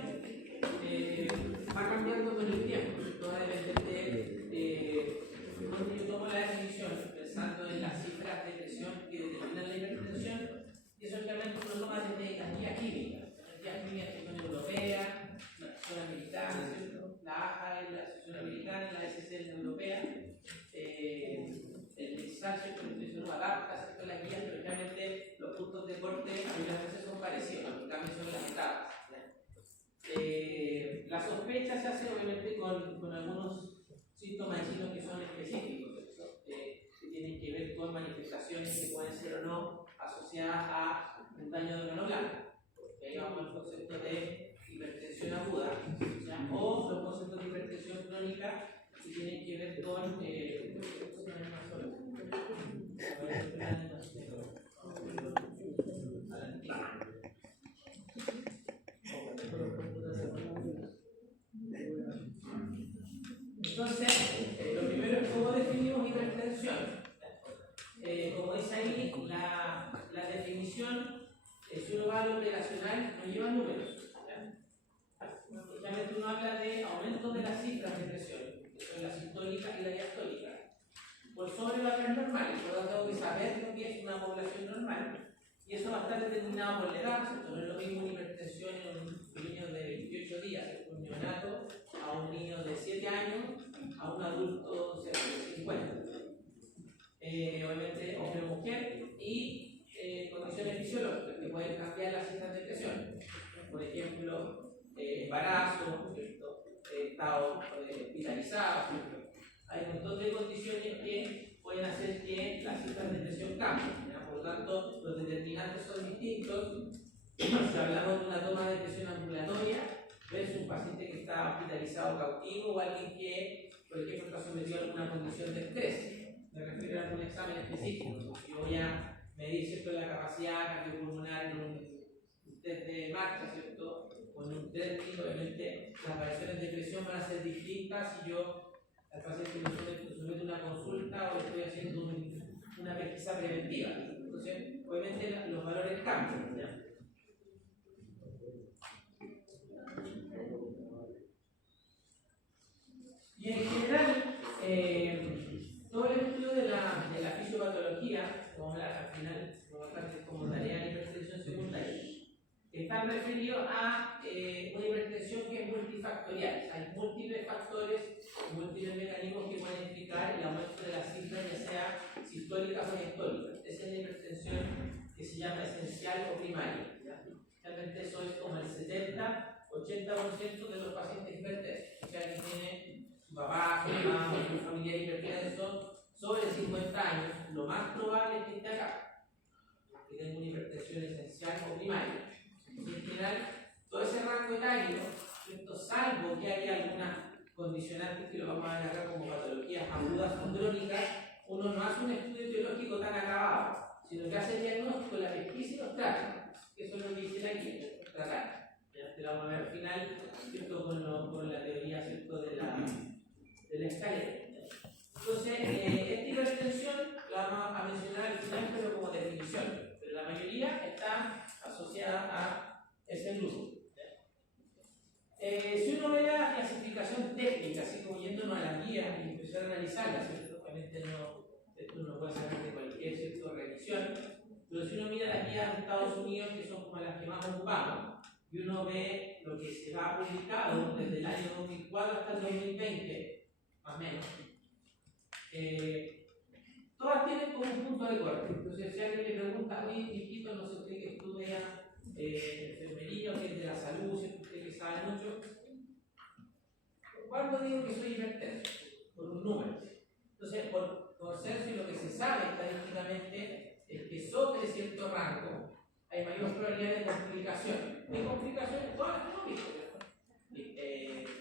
va cambiando con el tiempo. Esto va a depender de cuando yo tomo la definición, pensando en las cifras de presión que determinan la hipertensión, y eso obviamente uno toma desde las guías químicas. Las guías químicas que son europeas, la Asociación Americana, ¿cierto? La AHA es la Asociación Americana, la SC es la Europea, el SACH, el no adapta, ¿cierto? Las guías, pero realmente los puntos de corte algunas veces son parecidos, los cambios son las etapas. La sospecha se hace obviamente con algunos síntomas de signos que son específicos, ¿cierto? Que tienen que ver con manifestaciones que pueden ser o no asociadas a un daño de órgano blanco. Ahí vamos al concepto de hipertensión aguda, ¿ya? O los conceptos de hipertensión crónica que tienen que ver con entonces, lo primero es cómo definimos hipertensión. Como dice ahí, la definición, si uno va a lo operacional, no lleva números. Realmente uno habla de aumento de las cifras de presión, que son la sistólica y la diastólica, por sobre valores normales. Por lo tanto, tengo que saber lo que es una población normal, y eso va a estar determinado por la edad, ¿cierto? No es lo mismo una hipertensión en un niño de 28 días, un neonato, a un niño de 7 años, a un adulto de 50. Obviamente, hombre o mujer, y condiciones fisiológicas que pueden cambiar las cifras de presión. Por ejemplo, embarazo, ¿cierto? Estado hospitalizado, ¿cierto? Hay un montón de condiciones que pueden hacer que las cifras de presión cambien, ¿ya? Por lo tanto, los determinantes son distintos. Si hablamos de una toma de presión ambulatoria, versus un paciente que está hospitalizado cautivo o alguien que, por ejemplo, está sometido a alguna condición de estrés. Me refiero a algún examen específico. Yo voy a medir, ¿cierto?, la capacidad cardiopulmonar en un test de marcha, ¿cierto? O en un test, obviamente, las variaciones de presión van a ser distintas si yo al paciente le someto una consulta o le estoy haciendo una pesquisa preventiva. Entonces, obviamente, los valores cambian, ¿ya? Y en general, todo el estudio de la fisiopatología, como al final, como tarea de hipertensión secundaria, están referidos a una hipertensión que es multifactorial. Hay múltiples factores, múltiples mecanismos que pueden explicar el aumento de las cifras, ya sea sistólicas o diastólicas. Esa es la hipertensión que se llama esencial o primaria. Realmente eso es como el 70-80% de los pacientes hipertensos. O sea, que tiene su papá, su mamá, su familiar hipertenso sobre 50 años, lo más probable es que esté acá, que tenga una hipertensión esencial o primaria. Y en general, todo ese rango etario, ¿cierto? Salvo que haya algunas condicionantes que lo vamos a ver acá como patologías agudas o crónicas, uno no hace un estudio etiológico tan acabado, sino que hace el diagnóstico, la pesquisa y los trata. Eso es lo que dice aquí, tratar. Te lo vamos a ver al final, ¿cierto? Con la teoría, ¿cierto?, de la escalera. Entonces, esta hipertensión la vamos a mencionar al final, pero como definición, pero la mayoría está asociada a ese grupo. Si uno ve la clasificación técnica, así como yéndonos a las guías y empezar a analizarlas, ¿cierto? Obviamente esto no puede sacar de cualquier, ¿cierto?, revisión, pero si uno mira las guías de Estados Unidos, que son como las que más ocupamos, y uno ve lo que se va publicado desde el año 2004 hasta el 2020, más o menos, todas tienen como un punto de corte. Entonces, si alguien le pregunta, oye, hijito, no sé usted que estudia enfermería o que es de la salud, si usted que sabe mucho, ¿cuándo digo que soy hipertenso? Por un número. Entonces, por consenso y lo que se sabe estadísticamente es que sobre cierto rango hay mayor probabilidad de complicaciones. De complicaciones todas las hemos visto, ¿cierto?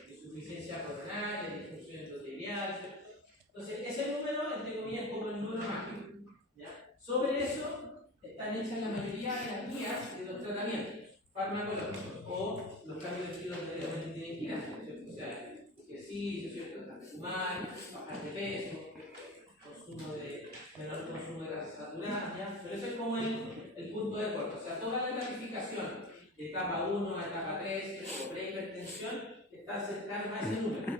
Insuficiencia coronaria, disfunción endotelial. Entonces, ese número, entre comillas, es como el número mágico. ¿Ya? Sobre eso están hechas la mayoría de las guías de los tratamientos farmacológicos o los cambios de estilo de vigilancia, ¿cierto? O sea, ejercicio, ¿cierto? Fumar, bajar de peso, menor consumo de grasas saturadas, ¿ya? Pero eso es como el punto de corte. O sea, toda la clasificación de etapa 1 a etapa 3 o prehipertensión está cercana a ese número.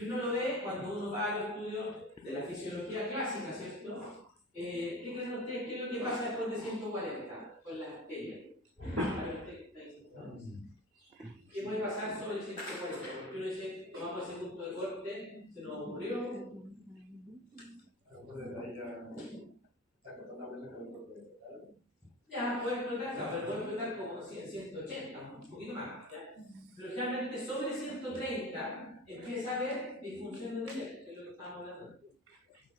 Y uno lo ve cuando uno va al estudio de la fisiología clásica, ¿cierto? ¿Qué creen ustedes? ¿Qué es lo que pasa después de 140 con las arterias? ¿Qué puede pasar sobre el 140? Porque uno dice, tomamos ese punto de corte, se nos ocurrió. Ya, puede explotar, no, pero puede explotar como 180, un poquito más. ¿Ya? Pero generalmente sobre 130 empieza a haber disfunción endotelial, que es lo que estábamos hablando.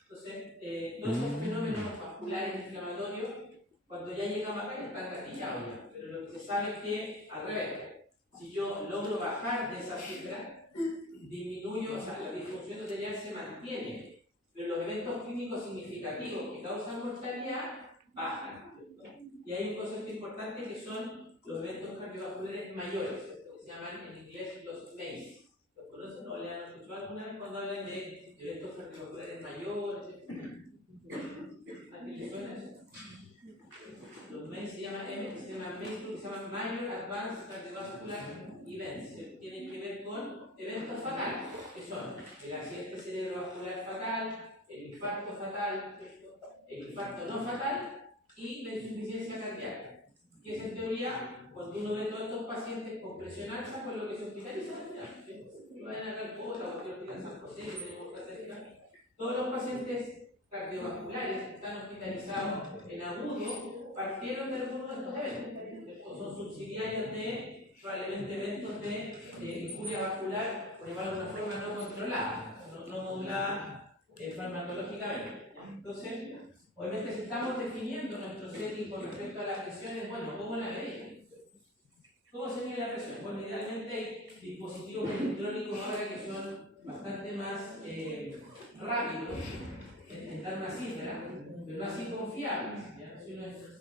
Entonces, todos esos fenómenos vasculares inflamatorios, cuando ya llegamos acá, ya están gatillados. Pero lo que se sabe es que, al revés, si yo logro bajar de esa cifra, disminuyo, o sea, la disfunción endotelial se mantiene, pero los eventos clínicos significativos que causan mortalidad bajan. Y hay un concepto importante que son los eventos cardiovasculares mayores, que se llaman en inglés los MACE. ¿Los conocen o le han escuchado alguna vez cuando hablan de eventos cardiovasculares mayores? ¿A qué le suena eso? Los MACE se llaman Minor Advanced Cardiovascular Events, que tienen que ver con eventos fatales, que son el accidente cerebrovascular fatal, el infarto fatal, el infarto no fatal y la insuficiencia cardíaca, que es en teoría cuando uno ve todos estos pacientes con presión alta, por lo que se hospitalizan al final. Si vayan a Calcota o cualquier hospital San José, que tenemos que hacer, todos los pacientes cardiovasculares que están hospitalizados en agudo partieron de alguno de estos eventos, o son subsidiarios de probablemente eventos de injuria vascular, por llamarlo de una forma no controlada, no modulada farmacológicamente. Entonces, obviamente, si estamos definiendo nuestro setting con respecto a las presiones, bueno, ¿cómo la medimos? ¿Cómo se mide la presión? Bueno, idealmente hay dispositivos electrónicos ahora que son bastante más rápidos en dar una cifra, pero no así confiables. ¿Ya?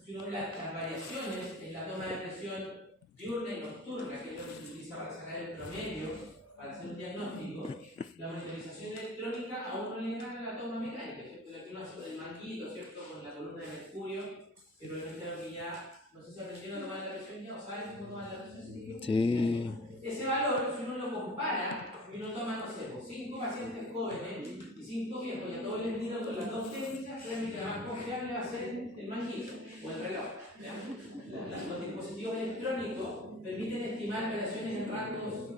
Si uno ve las variaciones en la toma de presión diurna y nocturna, que es lo que se utiliza para sacar el promedio, para hacer un diagnóstico, la monitorización electrónica aún no le gana la toma mecánica, ¿cierto? La que uno hace del manguito, ¿cierto? Con la columna de mercurio, pero yo creo que ya, no sé si aprendieron a tomar la presión ya o saben cómo tomar la presión. Sí. Ese valor, si uno lo compara, y uno toma, no sé, 5 pacientes jóvenes y 5 viejos, y a todos les mido con las dos técnicas, créanme que la más confiable va a ser el manguito o el reloj. Los dispositivos electrónicos permiten estimar variaciones en rangos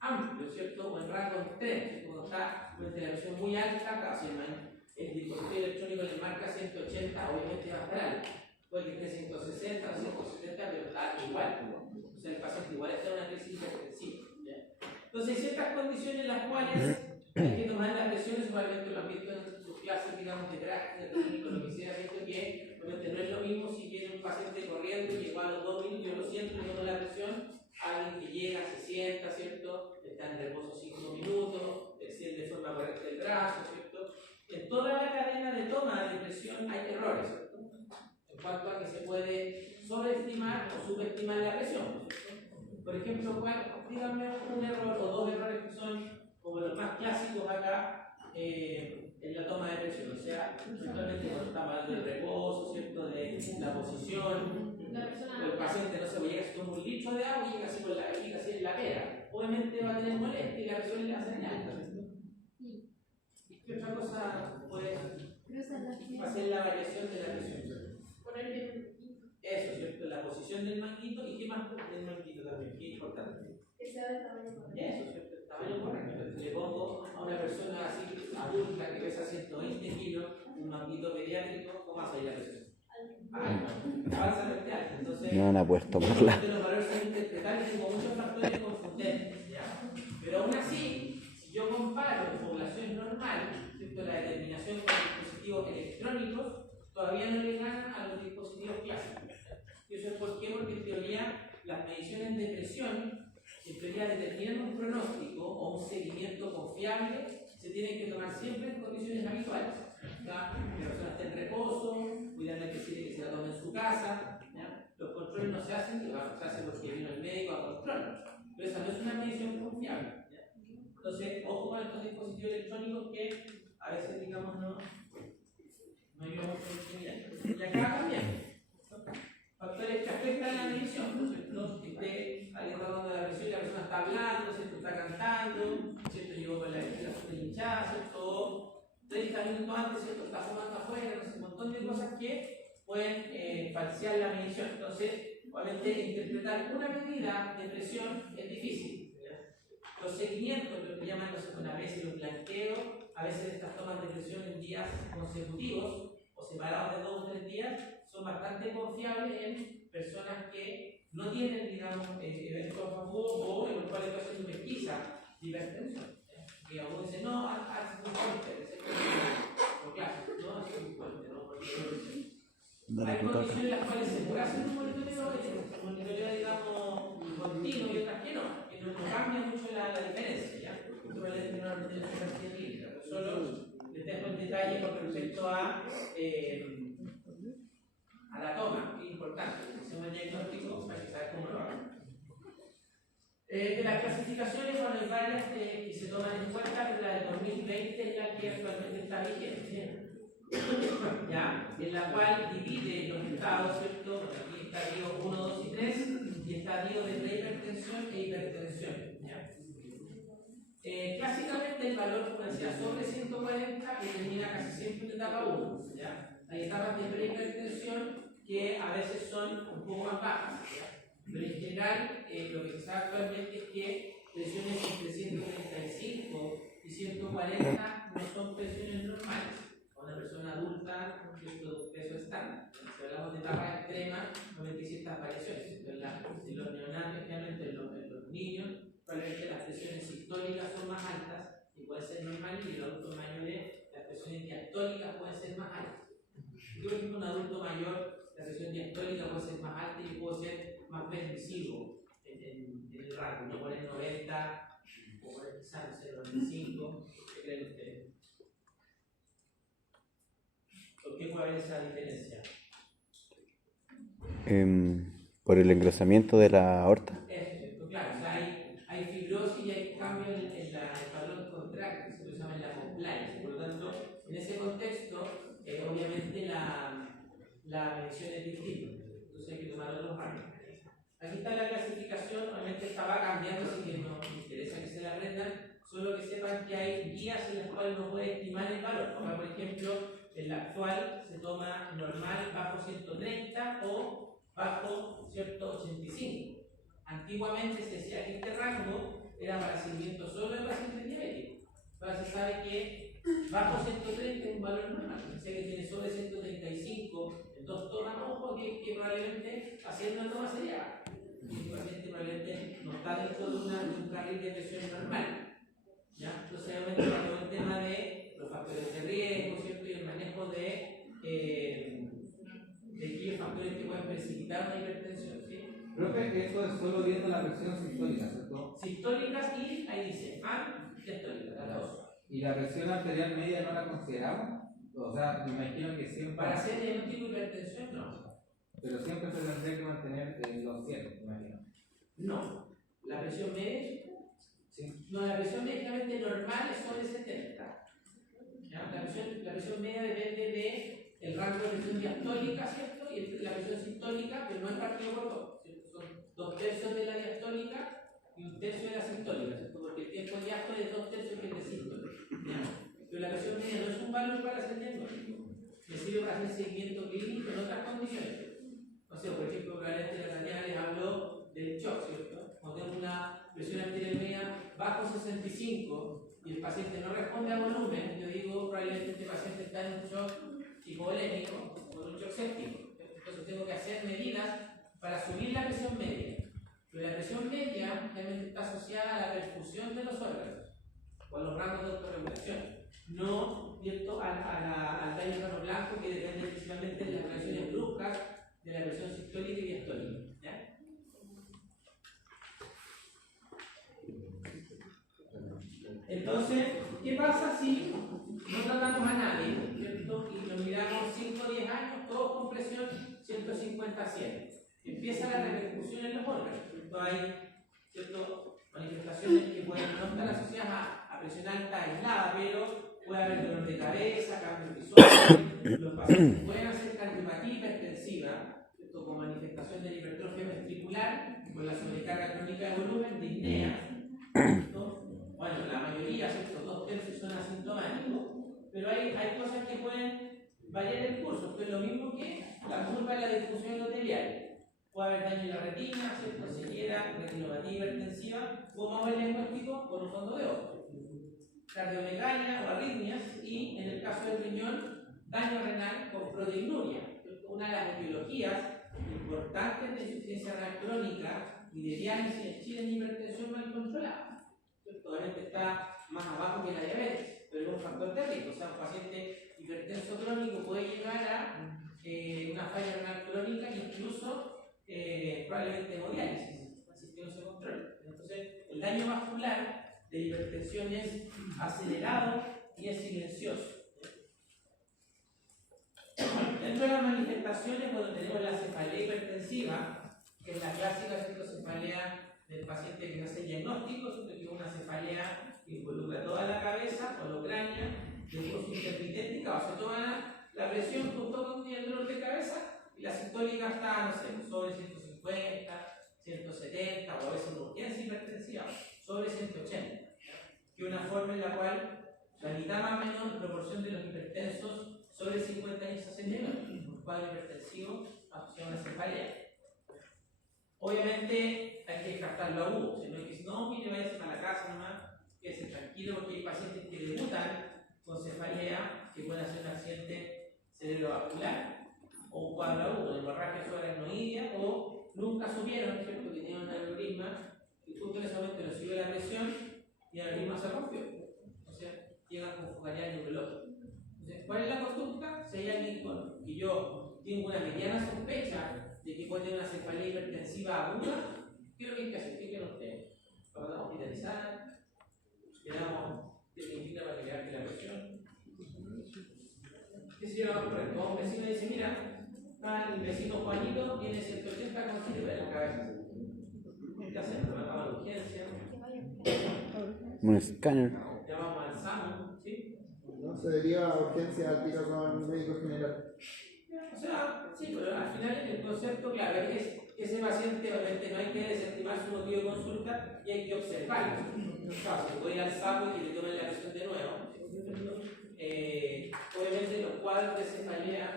amplios, ¿cierto? O en rangos extremos. Cuando está la presión muy alta, casi el dispositivo electrónico le marca 180, obviamente va a estar alto. Puede que esté 160 o 170, pero está igual. O sea, el paciente igual está en una crisis hipertensiva. Entonces, hay ciertas condiciones en las cuales hay que tomar las presiones, probablemente lo han visto en sus clases, digamos, de traje, de técnico, lo que sea, visto que obviamente no es lo mismo si viene un paciente corriendo y llegó a los 2 minutos, yo lo siento, no tomo la presión, alguien que llega, se sienta, ¿cierto? Está en reposo 5 minutos, extiende de forma correcta el brazo, ¿cierto? En toda la cadena de toma de presión hay errores, ¿cierto? En cuanto a que se puede sobreestimar o subestimar la presión. Por ejemplo, díganme un error o 2 errores que son como los más clásicos acá en la toma de presión. O sea, principalmente cuando estamos hablando del reposo, ¿cierto? De la posición. El paciente, no se llega así con un litro de agua y llega así con la vejiga así en la pera. Obviamente va a tener molestia y la presión le va a salir alta, ¿cierto? ¿Qué otra cosa puede hacer la variación de la presión? Eso, ¿cierto? La posición del manguito y qué más del manguito también, qué importante. Que sea del tamaño correcto. Eso, ¿cierto? El tamaño correcto. Si le pongo a una persona así adulta que pesa 120 kilos, un manguito pediátrico, ¿cómo hace la presión? Falsamente alto. Entonces, No han apuesto por la. los valores son interpretables y con muchos factores confundentes, ¿ya? Pero aún normal, ¿cierto? La determinación con dispositivos electrónicos todavía no le gana a los dispositivos clásicos. ¿Y eso es por qué? Porque en teoría las mediciones de presión, en teoría determinan un pronóstico o un seguimiento confiable, se tienen que tomar siempre en condiciones habituales. ¿Ya? Que la persona esté en reposo, cuidando que se la tome en su casa. ¿Ya? Los controles no se hacen, se hacen porque vino el médico a control. Pero esa no es una medición confiable. ¿Ya? Entonces, ojo con estos dispositivos electrónicos que a veces, digamos, no ayudan mucho a determinar. Y acá también. Factores que afectan la medición, ¿no es cierto? Que alguien está dando la presión y la persona está hablando, ¿cierto? Está cantando, ¿cierto? Llegó con la super hinchada, ¿cierto? 30 minutos antes, ¿cierto? Está fumando afuera, no sé, un montón de cosas que pueden falsear la medición. Entonces, obviamente, interpretar una medida de presión es difícil. ¿Ya? Los seguimientos, lo que llaman a veces los blanqueos, a veces estas tomas de presión en días consecutivos o separados de 2 o 3 días, son bastante confiables en personas que no tienen, digamos, eventos agudos o en los cuales estoy haciendo pesquisa de hipertensión. Que algunos dicen, no, haz un puente, lo clásico, no, haz un puente, no, porque hay condiciones en las cuales se puede hacer un monitoreo, digamos, continuo y otras que no cambia mucho la diferencia, ¿ya? Esto probablemente no lo tiene que clínica, pero solo les dejo el detalle con respecto a la toma, que es importante, que sea un diagnóstico para que saber cómo lo hagan. De las clasificaciones, bueno, hay varias que se toman en cuenta, pero la del 2020 es la que actualmente está vigente, ¿ya? En la cual divide los estados, ¿cierto? Aquí está estadio 1, 2 y 3, y estadio de prehipertensión e hipertensión, ¿ya? Clásicamente el valor puede ser sobre 140 y termina casi siempre en etapa 1, ¿ya? Hay etapas de prehipertensión que a veces son un poco más bajas, ¿ya? Pero en general lo que se sabe actualmente es que presiones entre 135 y 140 no son presiones normales. A una persona adulta con cierto peso estándar. Si hablamos de etapas extremas, normalmente hay ciertas variaciones. En los neonatos, especialmente en los niños, probablemente las presiones sistólicas son más altas y puede ser normal, y en adultos mayores las presiones diastólicas pueden ser más altas. Yo, por ejemplo, un adulto mayor, la presión diastólica puede ser más alta y puede ser más permisivo en el rango, no poner 90 o poner quizás, no sé, 95. ¿Qué creen ustedes? ¿Por qué puede haber esa diferencia? Por el engrosamiento de la aorta. Claro, o sea, hay fibrosis y hay cambios en el patrón contracto, que se llama la compliance. Por lo tanto, en ese contexto, obviamente la medición es distinta. Entonces hay que tomar otros rangos. Aquí está la clasificación, obviamente esta va cambiando, así que no me interesa que se la aprendan, solo que sepan que hay guías en las cuales uno puede estimar el valor. Como por ejemplo, en la actual se toma normal bajo 130 o bajo 185. Antiguamente se decía que este rango era para seguimiento solo de pacientes diabéticos. Ahora se sabe que bajo 130 es un valor normal. Se que tiene sobre 135 en 2 tomas, ojo que probablemente haciendo una toma sería. El paciente probablemente no está dentro de un carril de presión normal. ¿Ya? Entonces, obviamente, todo el tema de los factores de riesgo, ¿cierto? Y el manejo de aquellos factores que pueden precipitar una hipertensión, ¿sí? Profe, eso es solo viendo la presión sistólica, ¿cierto? Sistólicas y, ahí dice, diastólicas, las dos. ¿Y la presión arterial media no la consideramos? O sea, me imagino que siempre... Para hacer diagnóstico de hipertensión, no. Pero siempre se tendría que mantener en los 100, me imagino. No. La presión media, Sí. no, la presión médicamente normal es sobre 70. ¿Ya? La presión media depende del rango de presión diastólica, ¿cierto? Y la presión sistólica, pero no es partido por 2, ¿cierto? Son 2/3 de la diastólica y 1/3 de la sistólica, ¿cierto? Porque el tiempo diástole es 2/3 que es de sístole. Pero la presión media no es un valor para hacer diagnóstico. Me sirve para hacer seguimiento clínico en otras condiciones. No sé, por ejemplo, probablemente la Tatiana les habló del shock, ¿cierto? Cuando tengo una presión arterial media bajo 65 y el paciente no responde a volumen, yo digo probablemente este paciente está en un shock hipovolémico o en un shock séptico. Entonces tengo que hacer medidas para subir la presión media. Pero la presión media realmente está asociada a la perfusión de los órganos o a los rangos de autorregulación. no, ¿cierto?, al daño plano blanco, que depende principalmente de las reacciones bruscas, de la presión sistólica y diastólica. ¿Ya? Entonces, ¿qué pasa si no tratamos a nadie, ¿cierto?, y lo miramos 5 o 10 años, todos con presión 150-100? Empieza la repercusión en los órganos. ¿Cierto? Hay, ¿cierto?, manifestaciones que pueden no estar asociadas a presión alta aislada, pero puede haber dolor de cabeza, cambios visuales. Los pacientes pueden hacer cardiopatía hipertensiva, ¿cierto?, con manifestación de la hipertrofia ventricular, con la sobrecarga crónica de volumen, de INEA. Bueno, la mayoría, ¿cierto?, 2/3 son asintomáticos, pero hay cosas que pueden variar el curso. Esto es lo mismo que la curva de la difusión endotelial. Puede haber daño en la retina, ¿cierto?, ceguera, retinopatía hipertensiva, como el diagnóstico con un fondo de ojo, cardiomegalia o arritmias, y en el caso del riñón, daño renal con proteinuria. Una de las etiologías importantes de insuficiencia renal crónica y de diálisis en Chile en hipertensión mal controlada. Obviamente está más abajo que la diabetes, pero es un factor de riesgo. O sea, un paciente hipertenso crónico puede llegar a una falla renal crónica, incluso probablemente hemodiálisis, así que no se controla. Entonces, el daño vascular de hipertensión es acelerado y es silencioso. Dentro de las manifestaciones, cuando tenemos la cefalea hipertensiva, que es la clásica cefalea del paciente que hace el diagnóstico, que es una cefalea que involucra toda la cabeza, holocrania, de curso intermiténtica, o sea, toda la presión junto con el dolor de cabeza, y la sistólica está, no sé, sobre 150, 170, o a veces una urgencia hipertensiva, sobre 180, que es una forma en la cual la mitad más o menos en proporción de los hipertensos sobre 50 años se hacen diagnóstico, un cuadro hipertensivo asociado a una cefalea. Obviamente hay que descartarlo agudo, si no hay que decir, no, mire, váyase para la casa nomás, quédese tranquilo, porque hay pacientes que debutan con cefalea que pueden hacer un accidente cerebrovascular o un cuadro agudo de hemorragia subaracnoidea, o nunca supieron, ¿cierto?, que tenían un aneurisma y justo en ese momento le subió la presión y el aneurisma se rompió. O sea, llegan con focalidad neurológica. Entonces, ¿cuál es la conducta? Si hay alguien con que yo tengo una mediana sospecha de que puede tener una cefalea hipertensiva aguda, ¿qué es lo que hay que hacer? ¿Qué quieren ustedes? ¿Lo mandamos a hospitalizar? ¿Le damos tecniquina para que le baje la presión? ¿Qué sería lo más correcto? Un vecino dice, mira, el vecino Juanito tiene 180 con fiebre en la cabeza. ¿Qué hacemos? Lo mandamos a la urgencia. Un escáner. Llamamos al SAMU, ¿sí? No se deriva a urgencia al tiro con médico general. O sea, sí, pero al final el concepto, claro, es que ese paciente obviamente no hay que desestimar su motivo de consulta y hay que observarlo. Claro, se puede ir al saco y le tomen la presión de nuevo. Obviamente los cuadros de cefalea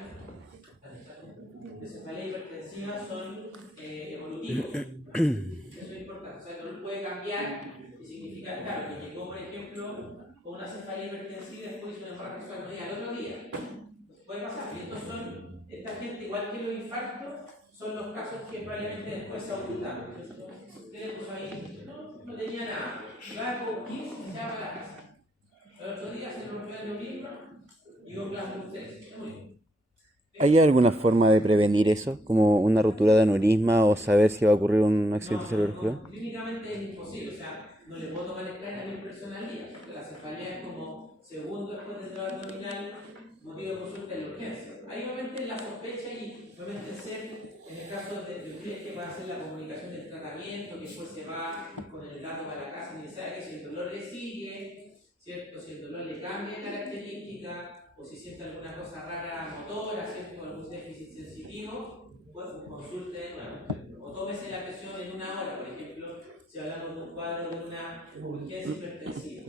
hipertensiva son evolutivos. Eso es importante. O sea, el dolor puede cambiar y significa, claro, que llegó, por ejemplo, con una cefalea hipertensiva y después hizo una hemorragia subaracnoidea al otro día. Puede pasar. Y estos son, esta gente, igual que los infartos, son los casos que probablemente después se ocultan. ¿Qué le puso ahí? No tenía nada. Va con 15 y se va a la casa. El otro día se rompió el neurisma y un clavo 3. ¿Hay alguna forma de prevenir eso? Como una ruptura de aneurisma o saber si va a ocurrir un accidente cerebrovascular? Clínicamente es imposible. O sea, no le puedo tomar escala a 1000 personas al día. La cefalea es como segundo después del dolor abdominal, motivo de consulta en la urgencia. Ahí obviamente la sospecha y obviamente ser, en el caso de ustedes que van a hacer la comunicación del tratamiento, que después se va con el dato para la casa y sabe que si el dolor le sigue, ¿cierto? Si el dolor le cambia de característica, o si siente alguna cosa rara motora, ¿cierto? Algún déficit sensitivo, pues consulte de nuevo. O tómese la presión en una hora, por ejemplo, si hablamos de un cuadro de una urgencia hipertensiva.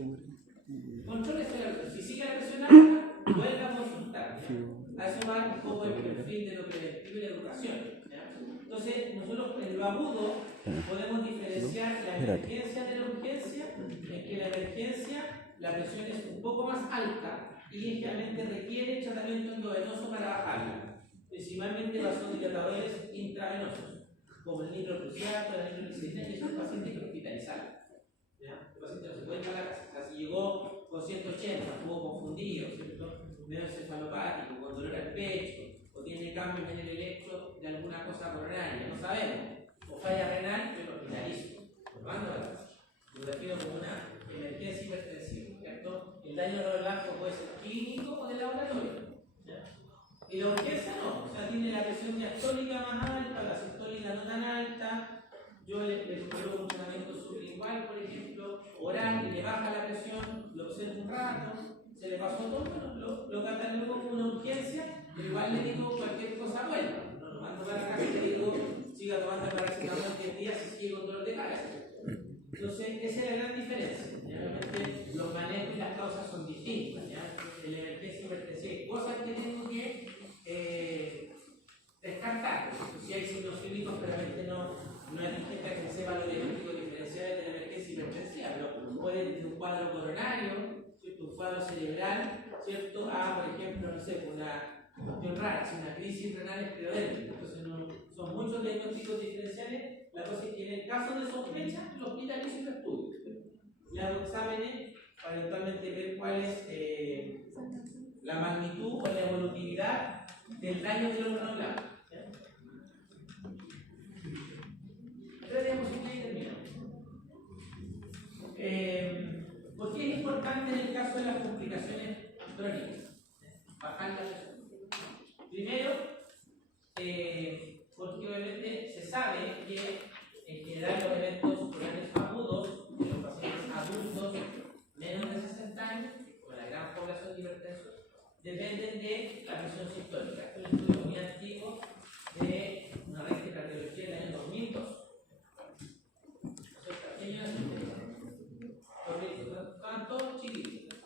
Contrólese la presión. Si sigue la presión alta, vuelva a consultar. ¿Ya? A eso va un poco el perfil de lo preventivo y la educación. ¿Ya? Entonces, nosotros en lo agudo podemos diferenciar la emergencia de la urgencia, en que la emergencia la presión es un poco más alta y generalmente requiere tratamiento endovenoso para bajarla, principalmente vasodilatadores intravenosos, como el nitroprusiato, la nitroglicerina, y esos pacientes que hospitalizar. El paciente no se puede ir a la casa. O sea, si llegó con 180, estuvo confundido, ¿cierto? Medio encefalopático, con dolor al pecho, o tiene cambios en el electro de alguna cosa coronaria, no sabemos. O falla renal, yo lo hospitalizo. Lo mando a la casa. Lo defino como una emergencia hipertensiva, ¿cierto? El daño neurológico puede ser clínico o de laboratorio. ¿Ya? Y la urgencia no, o sea, tiene la presión diastólica más alta, la sistólica no tan alta. Yo le coloco un tratamiento sublingual, por ejemplo, oral, y le baja la presión, lo observo un rato, se le pasó todo, bueno, lo catalogo como una urgencia, pero igual le digo cualquier cosa buena. No lo mando para la casa y le digo, siga tomando paracetamol 10 días y sigue con dolor de cabeza. Entonces, esa es la gran diferencia. Realmente los manejos y las causas son distintas. ¿Ya? En la emergencia hipertensiva hay cosas que tengo que descartar. Si hay signos clínicos, pero realmente no es distinta que sepa los diagnósticos diferenciales de la emergencia hipertensiva, pero puede tener un cuadro coronario, ¿cierto? Un cuadro cerebral, ¿cierto? Por ejemplo, no sé, una cuestión rara, una crisis renal esclerodermica. Entonces, son muchos diagnósticos diferenciales. La cosa es que en el caso de sospecha, el hospitalizo y lo estudio. Le hago exámenes para eventualmente ver cuál es la magnitud o la evolutividad del daño del órgano blanco. Tres diapositivas y terminamos. ¿Por qué es importante en el caso de las complicaciones crónicas? Bajar la presión. Primero, porque obviamente se sabe que en general los eventos coronares agudos en los pacientes adultos menos de 60 años, como la gran población de hipertensos, dependen de la presión sistólica. Este es un estudio muy antiguo de una red de cardiología del año 2002. Todos chiquitos.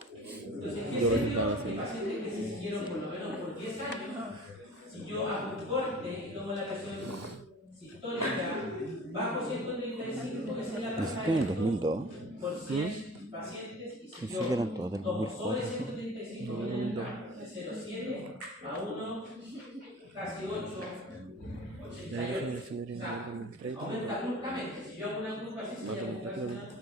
Entonces, ¿qué se dio? Que pacientes que se siguieron por lo menos por 10 años, si yo hago un corte y tomo la presión sistólica bajo 135, esa es la tasa ¿Esto en el 2002? por 100 pacientes, y si Pensé yo que eran todos del tomo sobre 2004. 135, voy a tener de 0,7 a 1, casi 8, 88. O sea, aumenta bruscamente. Si yo hago una curva así, se llama exponencial.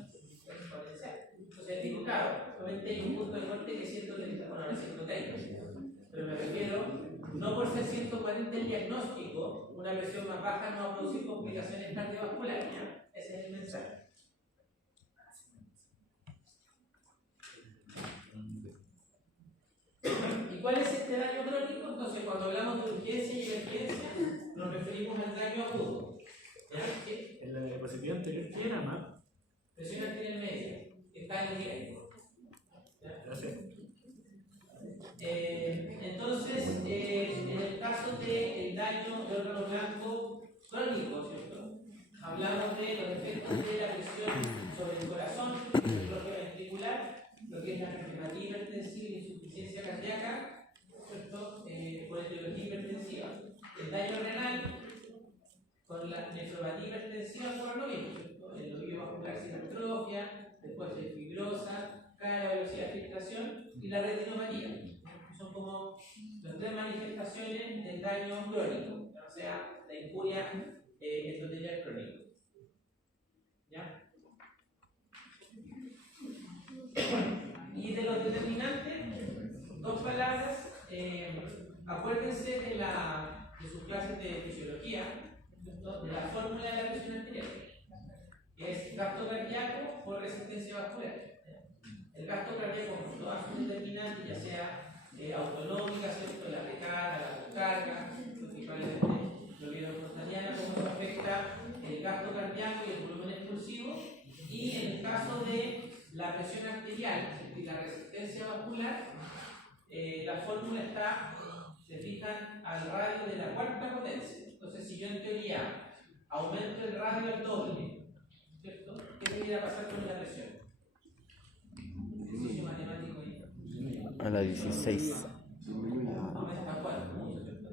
Entonces digo, claro, obviamente hay un punto de corte que es 130, bueno, ahora es 130. Pero me refiero, no por ser 140 el diagnóstico, una presión más baja no va a producir complicaciones cardiovasculares. ¿Ya? Ese es el mensaje. ¿Y cuál es este daño crónico? Entonces, cuando hablamos de urgencia y emergencia, nos referimos al daño agudo. ¿Ya? ¿Qué? En la diapositiva anterior, ¿qué era más? Presión arterial media, que está en el riesgo. Gracias. Entonces, en el caso del daño de órgano blanco crónico, ¿cierto? Hablamos de los efectos de la presión sobre el corazón, el bloqueo ventricular, lo que es la enfermedad hipertensiva y insuficiencia cardíaca, ¿cierto? Por etiología hipertensiva. El daño renal, con la nefropatía hipertensiva, por lo mismo, ¿cierto? El ovillo vascular sin atrofia, después se fibrosa, cae la velocidad de filtración y la retinopatía. Son como las tres manifestaciones del daño crónico, o sea, la injuria endotelial crónica. ¿Ya? Y de los determinantes, dos palabras. Acuérdense de sus clases de fisiología, ¿cierto? De la fórmula de la presión arterial, que es gasto cardíaco por resistencia vascular. El gasto cardíaco con todas sus determinantes, ya sea autonómica, ¿cierto? La recarga, la descarga, principalmente lo vieron con Tatiana, cómo eso afecta el gasto cardíaco y el volumen expulsivo, y en el caso de la presión arterial y la resistencia vascular, la fórmula está, se fijan, al radio de la cuarta potencia. Entonces, si yo en teoría aumento el radio al doble, ¿cierto? ¿Qué debería pasar con la presión? Ejercicio matemático ahí. A la 16. Aumenta a 4, mucho, ¿cierto?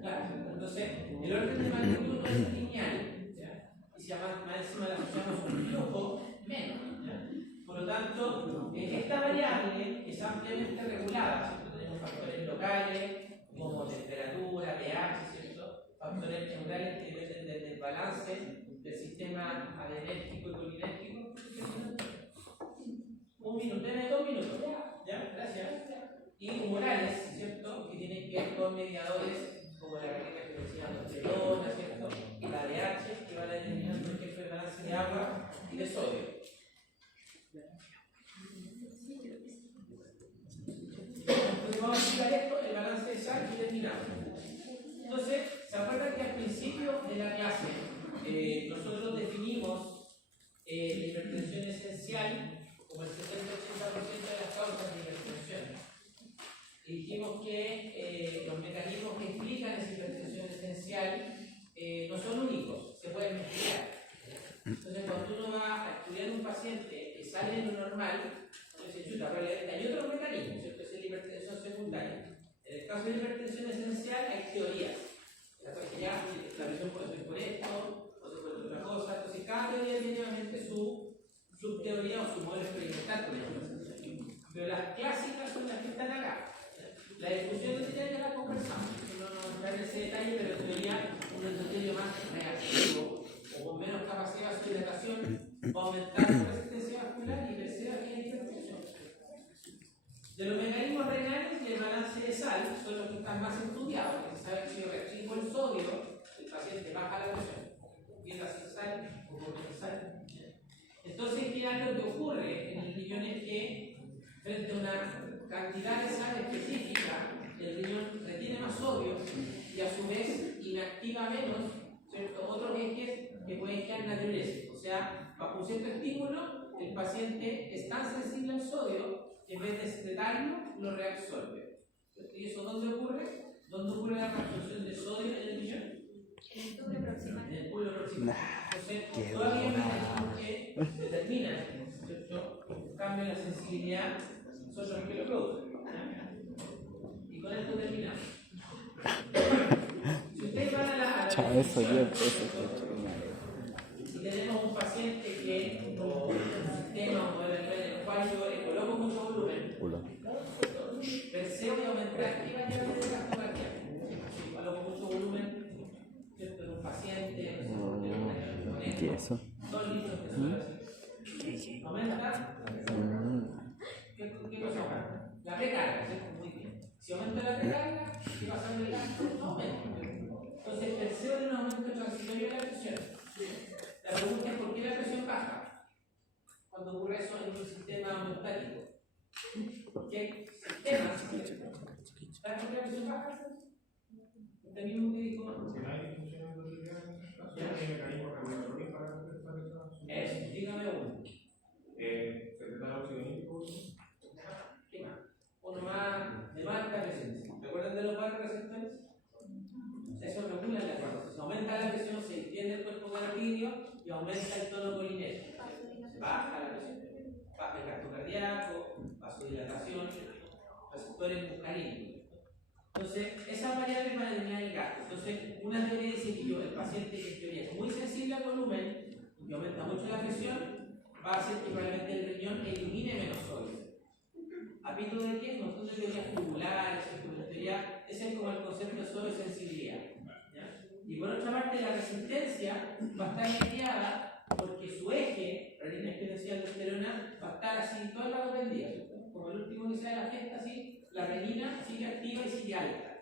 Claro, entonces el orden de magnitud no es lineal, ¿ya? Y si más encima la asociamos un flujo, menos, ¿ya? Por lo tanto, esta variable es ampliamente regulada, ¿cierto? Tenemos factores locales como temperatura, pH, ¿cierto? Factores neurales que dependen del desbalance del sistema adrenérgico y colinérgico. Un minuto, denme 2 minutos. humorales, ¿cierto? Que tienen que ver con mediadores como la regla que decíamos de Lona, ¿cierto? Y la de H, que van a determinar, por ejemplo, el balance de agua y de sodio. Entonces vamos a explicar esto, el balance de sal y terminamos. Entonces, ¿se acuerdan que al principio de la clase nosotros definimos la hipertensión esencial como el 70-80% de las causas de hipertensión? Y dijimos que los mecanismos que explican esa hipertensión esencial no son únicos, se pueden mezclar. Entonces, cuando uno va a estudiar un paciente que sale de lo normal, entonces, chuta, probablemente hay otros mecanismos, ¿cierto? Es la hipertensión secundaria. En el caso de la hipertensión esencial hay teorías. La presión puede ser por esto, otra por otra cosa. Entonces, cada teoría tiene obviamente su subteoría o su modelo experimental con la hipertensión. Pero las clásicas son las que están acá. La discusión de teoría ya la conversamos. No nos entra en ese detalle, pero en teoría un endotelio más reactivo o con menos capacidad de hidratación va a aumentar la resistencia vascular y crecer aquí en hipertensión. De los mecanismos renales y el balance de sal son los que están más estudiados, porque se sabe que si yo restringo el sodio, el paciente baja la presión, pierda sin sal o con sal. Entonces, ¿qué es lo que ocurre en el riñón? Es que frente a una cantidad de sal específica, el riñón retiene más sodio y a su vez inactiva menos, ¿cierto?, otros ejes que pueden quedar naturales. O sea, bajo un cierto estímulo, el paciente es tan sensible al sodio que en vez de secretarlo, lo reabsorbe. ¿Y eso dónde ocurre? ¿Dónde ocurre la reabsorción de sodio en el riñón? En el polo proximal. Entonces, todavía hay mecanismos que determinan, ¿cierto?, un cambio en la sensibilidad, son los que lo producen. Y con esto terminamos. Si ustedes van a la si tenemos un paciente que o un sistema o el cual yo coloco mucho volumen, perseo de aumentar y va a llevar el gasto cardíaco. Si coloco mucho volumen, ¿cierto?, en un paciente, ¿Qué es eso? 2 litros de sodio, aumenta. ¿Qué cosa aumenta? La precarga, ¿cierto? Muy bien. Si aumenta la precarga, ¿qué pasa en el gasto? No aumenta. Entonces, perseo de un aumento transitorio de la presión. La pregunta es: ¿por qué la presión baja cuando ocurre eso en un sistema homeostático? Porque hay sistemas. ¿Sabes por qué la presión baja? Usted mismo que dijo. Si no hay disfunción endotelial, ¿hay mecanismos regulatorios para compensar esa? Eso, dígame uno. Secretar óxido nítrico. ¿Qué más? Uno más de marca presencia. ¿Recuerdan de los marcas receptores? Eso regula la presión. Se aumenta la presión, se extiende el cuerpo sanguíneo y aumenta el tono colinérgico. Baja la presión, baja el gasto cardíaco, vasodilatación, receptores muscarínicos. Entonces, esas variables van a determinar el gasto. Entonces, una teoría dice que el paciente que en teoría es muy sensible al volumen y aumenta mucho la presión, va a hacer que probablemente el riñón elimine menos sodio. ¿A pito de qué? No son teorías tubulares, en teoría, ese es como el concepto de sodio sensibilidad. Y por otra parte, la resistencia va a estar mediada porque su eje, renina exponencial de aldosterona, va a estar así toda la hora del día, ¿cierto? Como el último que sale de la fiesta, así, la renina sigue activa y sigue alta.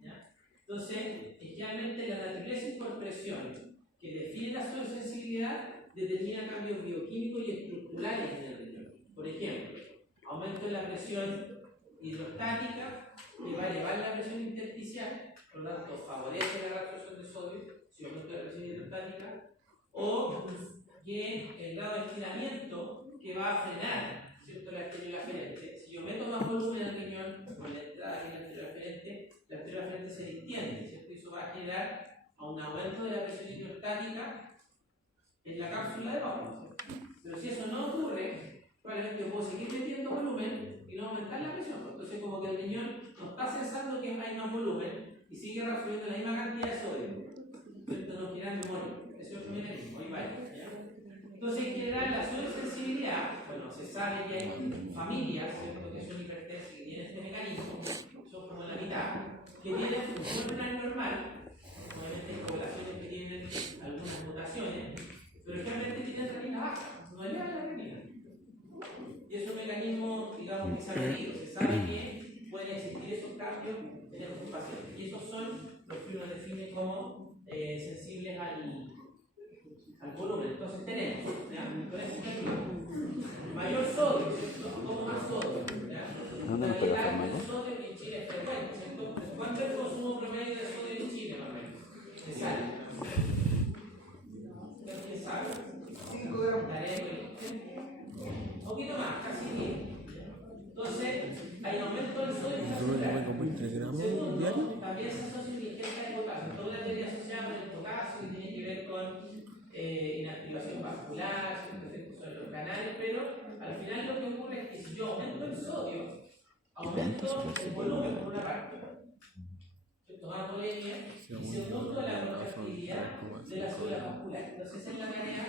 ¿Ya? Entonces, generalmente la naturaleza por presión que define la sensibilidad determina cambios bioquímicos y estructurales en el riñón. Por ejemplo, aumento en la presión hidrostática que va a elevar la presión intersticial, por lo tanto favorece la reabsorción de sodio si aumento la presión hidrostática, o que el grado de estiramiento que va a frenar, ¿cierto?, la arteria aferente. Si yo meto más volumen en el riñón con la entrada en la arteria aferente se distiende, ¿cierto? Y eso va a generar a un aumento de la presión hidrostática en la cápsula de Bowman. Pero si eso no ocurre, probablemente yo puedo seguir metiendo volumen y no aumentar la presión. Entonces, como que el riñón no está cesando que hay más volumen y sigue reabsorbiendo la misma cantidad de sodio. Entonces, no quiere memoria. Ese es otro mecanismo. Ahí va. Entonces, en general, la sobresensibilidad, bueno, se sabe que hay familias, ¿cierto?, que son hipertensas que tienen este mecanismo, son como la mitad, que tienen función renal normal. Obviamente hay poblaciones que tienen algunas mutaciones, pero generalmente tienen renina baja, no eleva la renina. Y es un mecanismo, digamos, que se ha medido. Se sabe que pueden existir esos cambios en estos pacientes. Y esos son los que uno define como sensibles al volumen. Entonces tenemos, ¿ya? Con este ejemplo, mayor sodio, ¿cierto? Como más sodio, ¿ya? ¿Dónde La me puede dieta formar, de sodio que en Chile es frecuente, ¿cierto? ¿Cuánto es el consumo promedio de sodio en Chile, más o menos? De sal. ¿Quién sabe? 5 gramos. Un poquito más, casi 10. Entonces, hay un aumento del sodio en la azúcar. Segundo, también se asocia una ingesta de potasio. Toda la teoría asociada con el potasio y tiene que ver con inactivación vascular, efectos sobre los canales, pero al final lo que ocurre es que si yo aumento el sodio, aumento el volumen por una parte, más moléculas y segundo la contractilidad de la célula vascular. Entonces esa es la tarea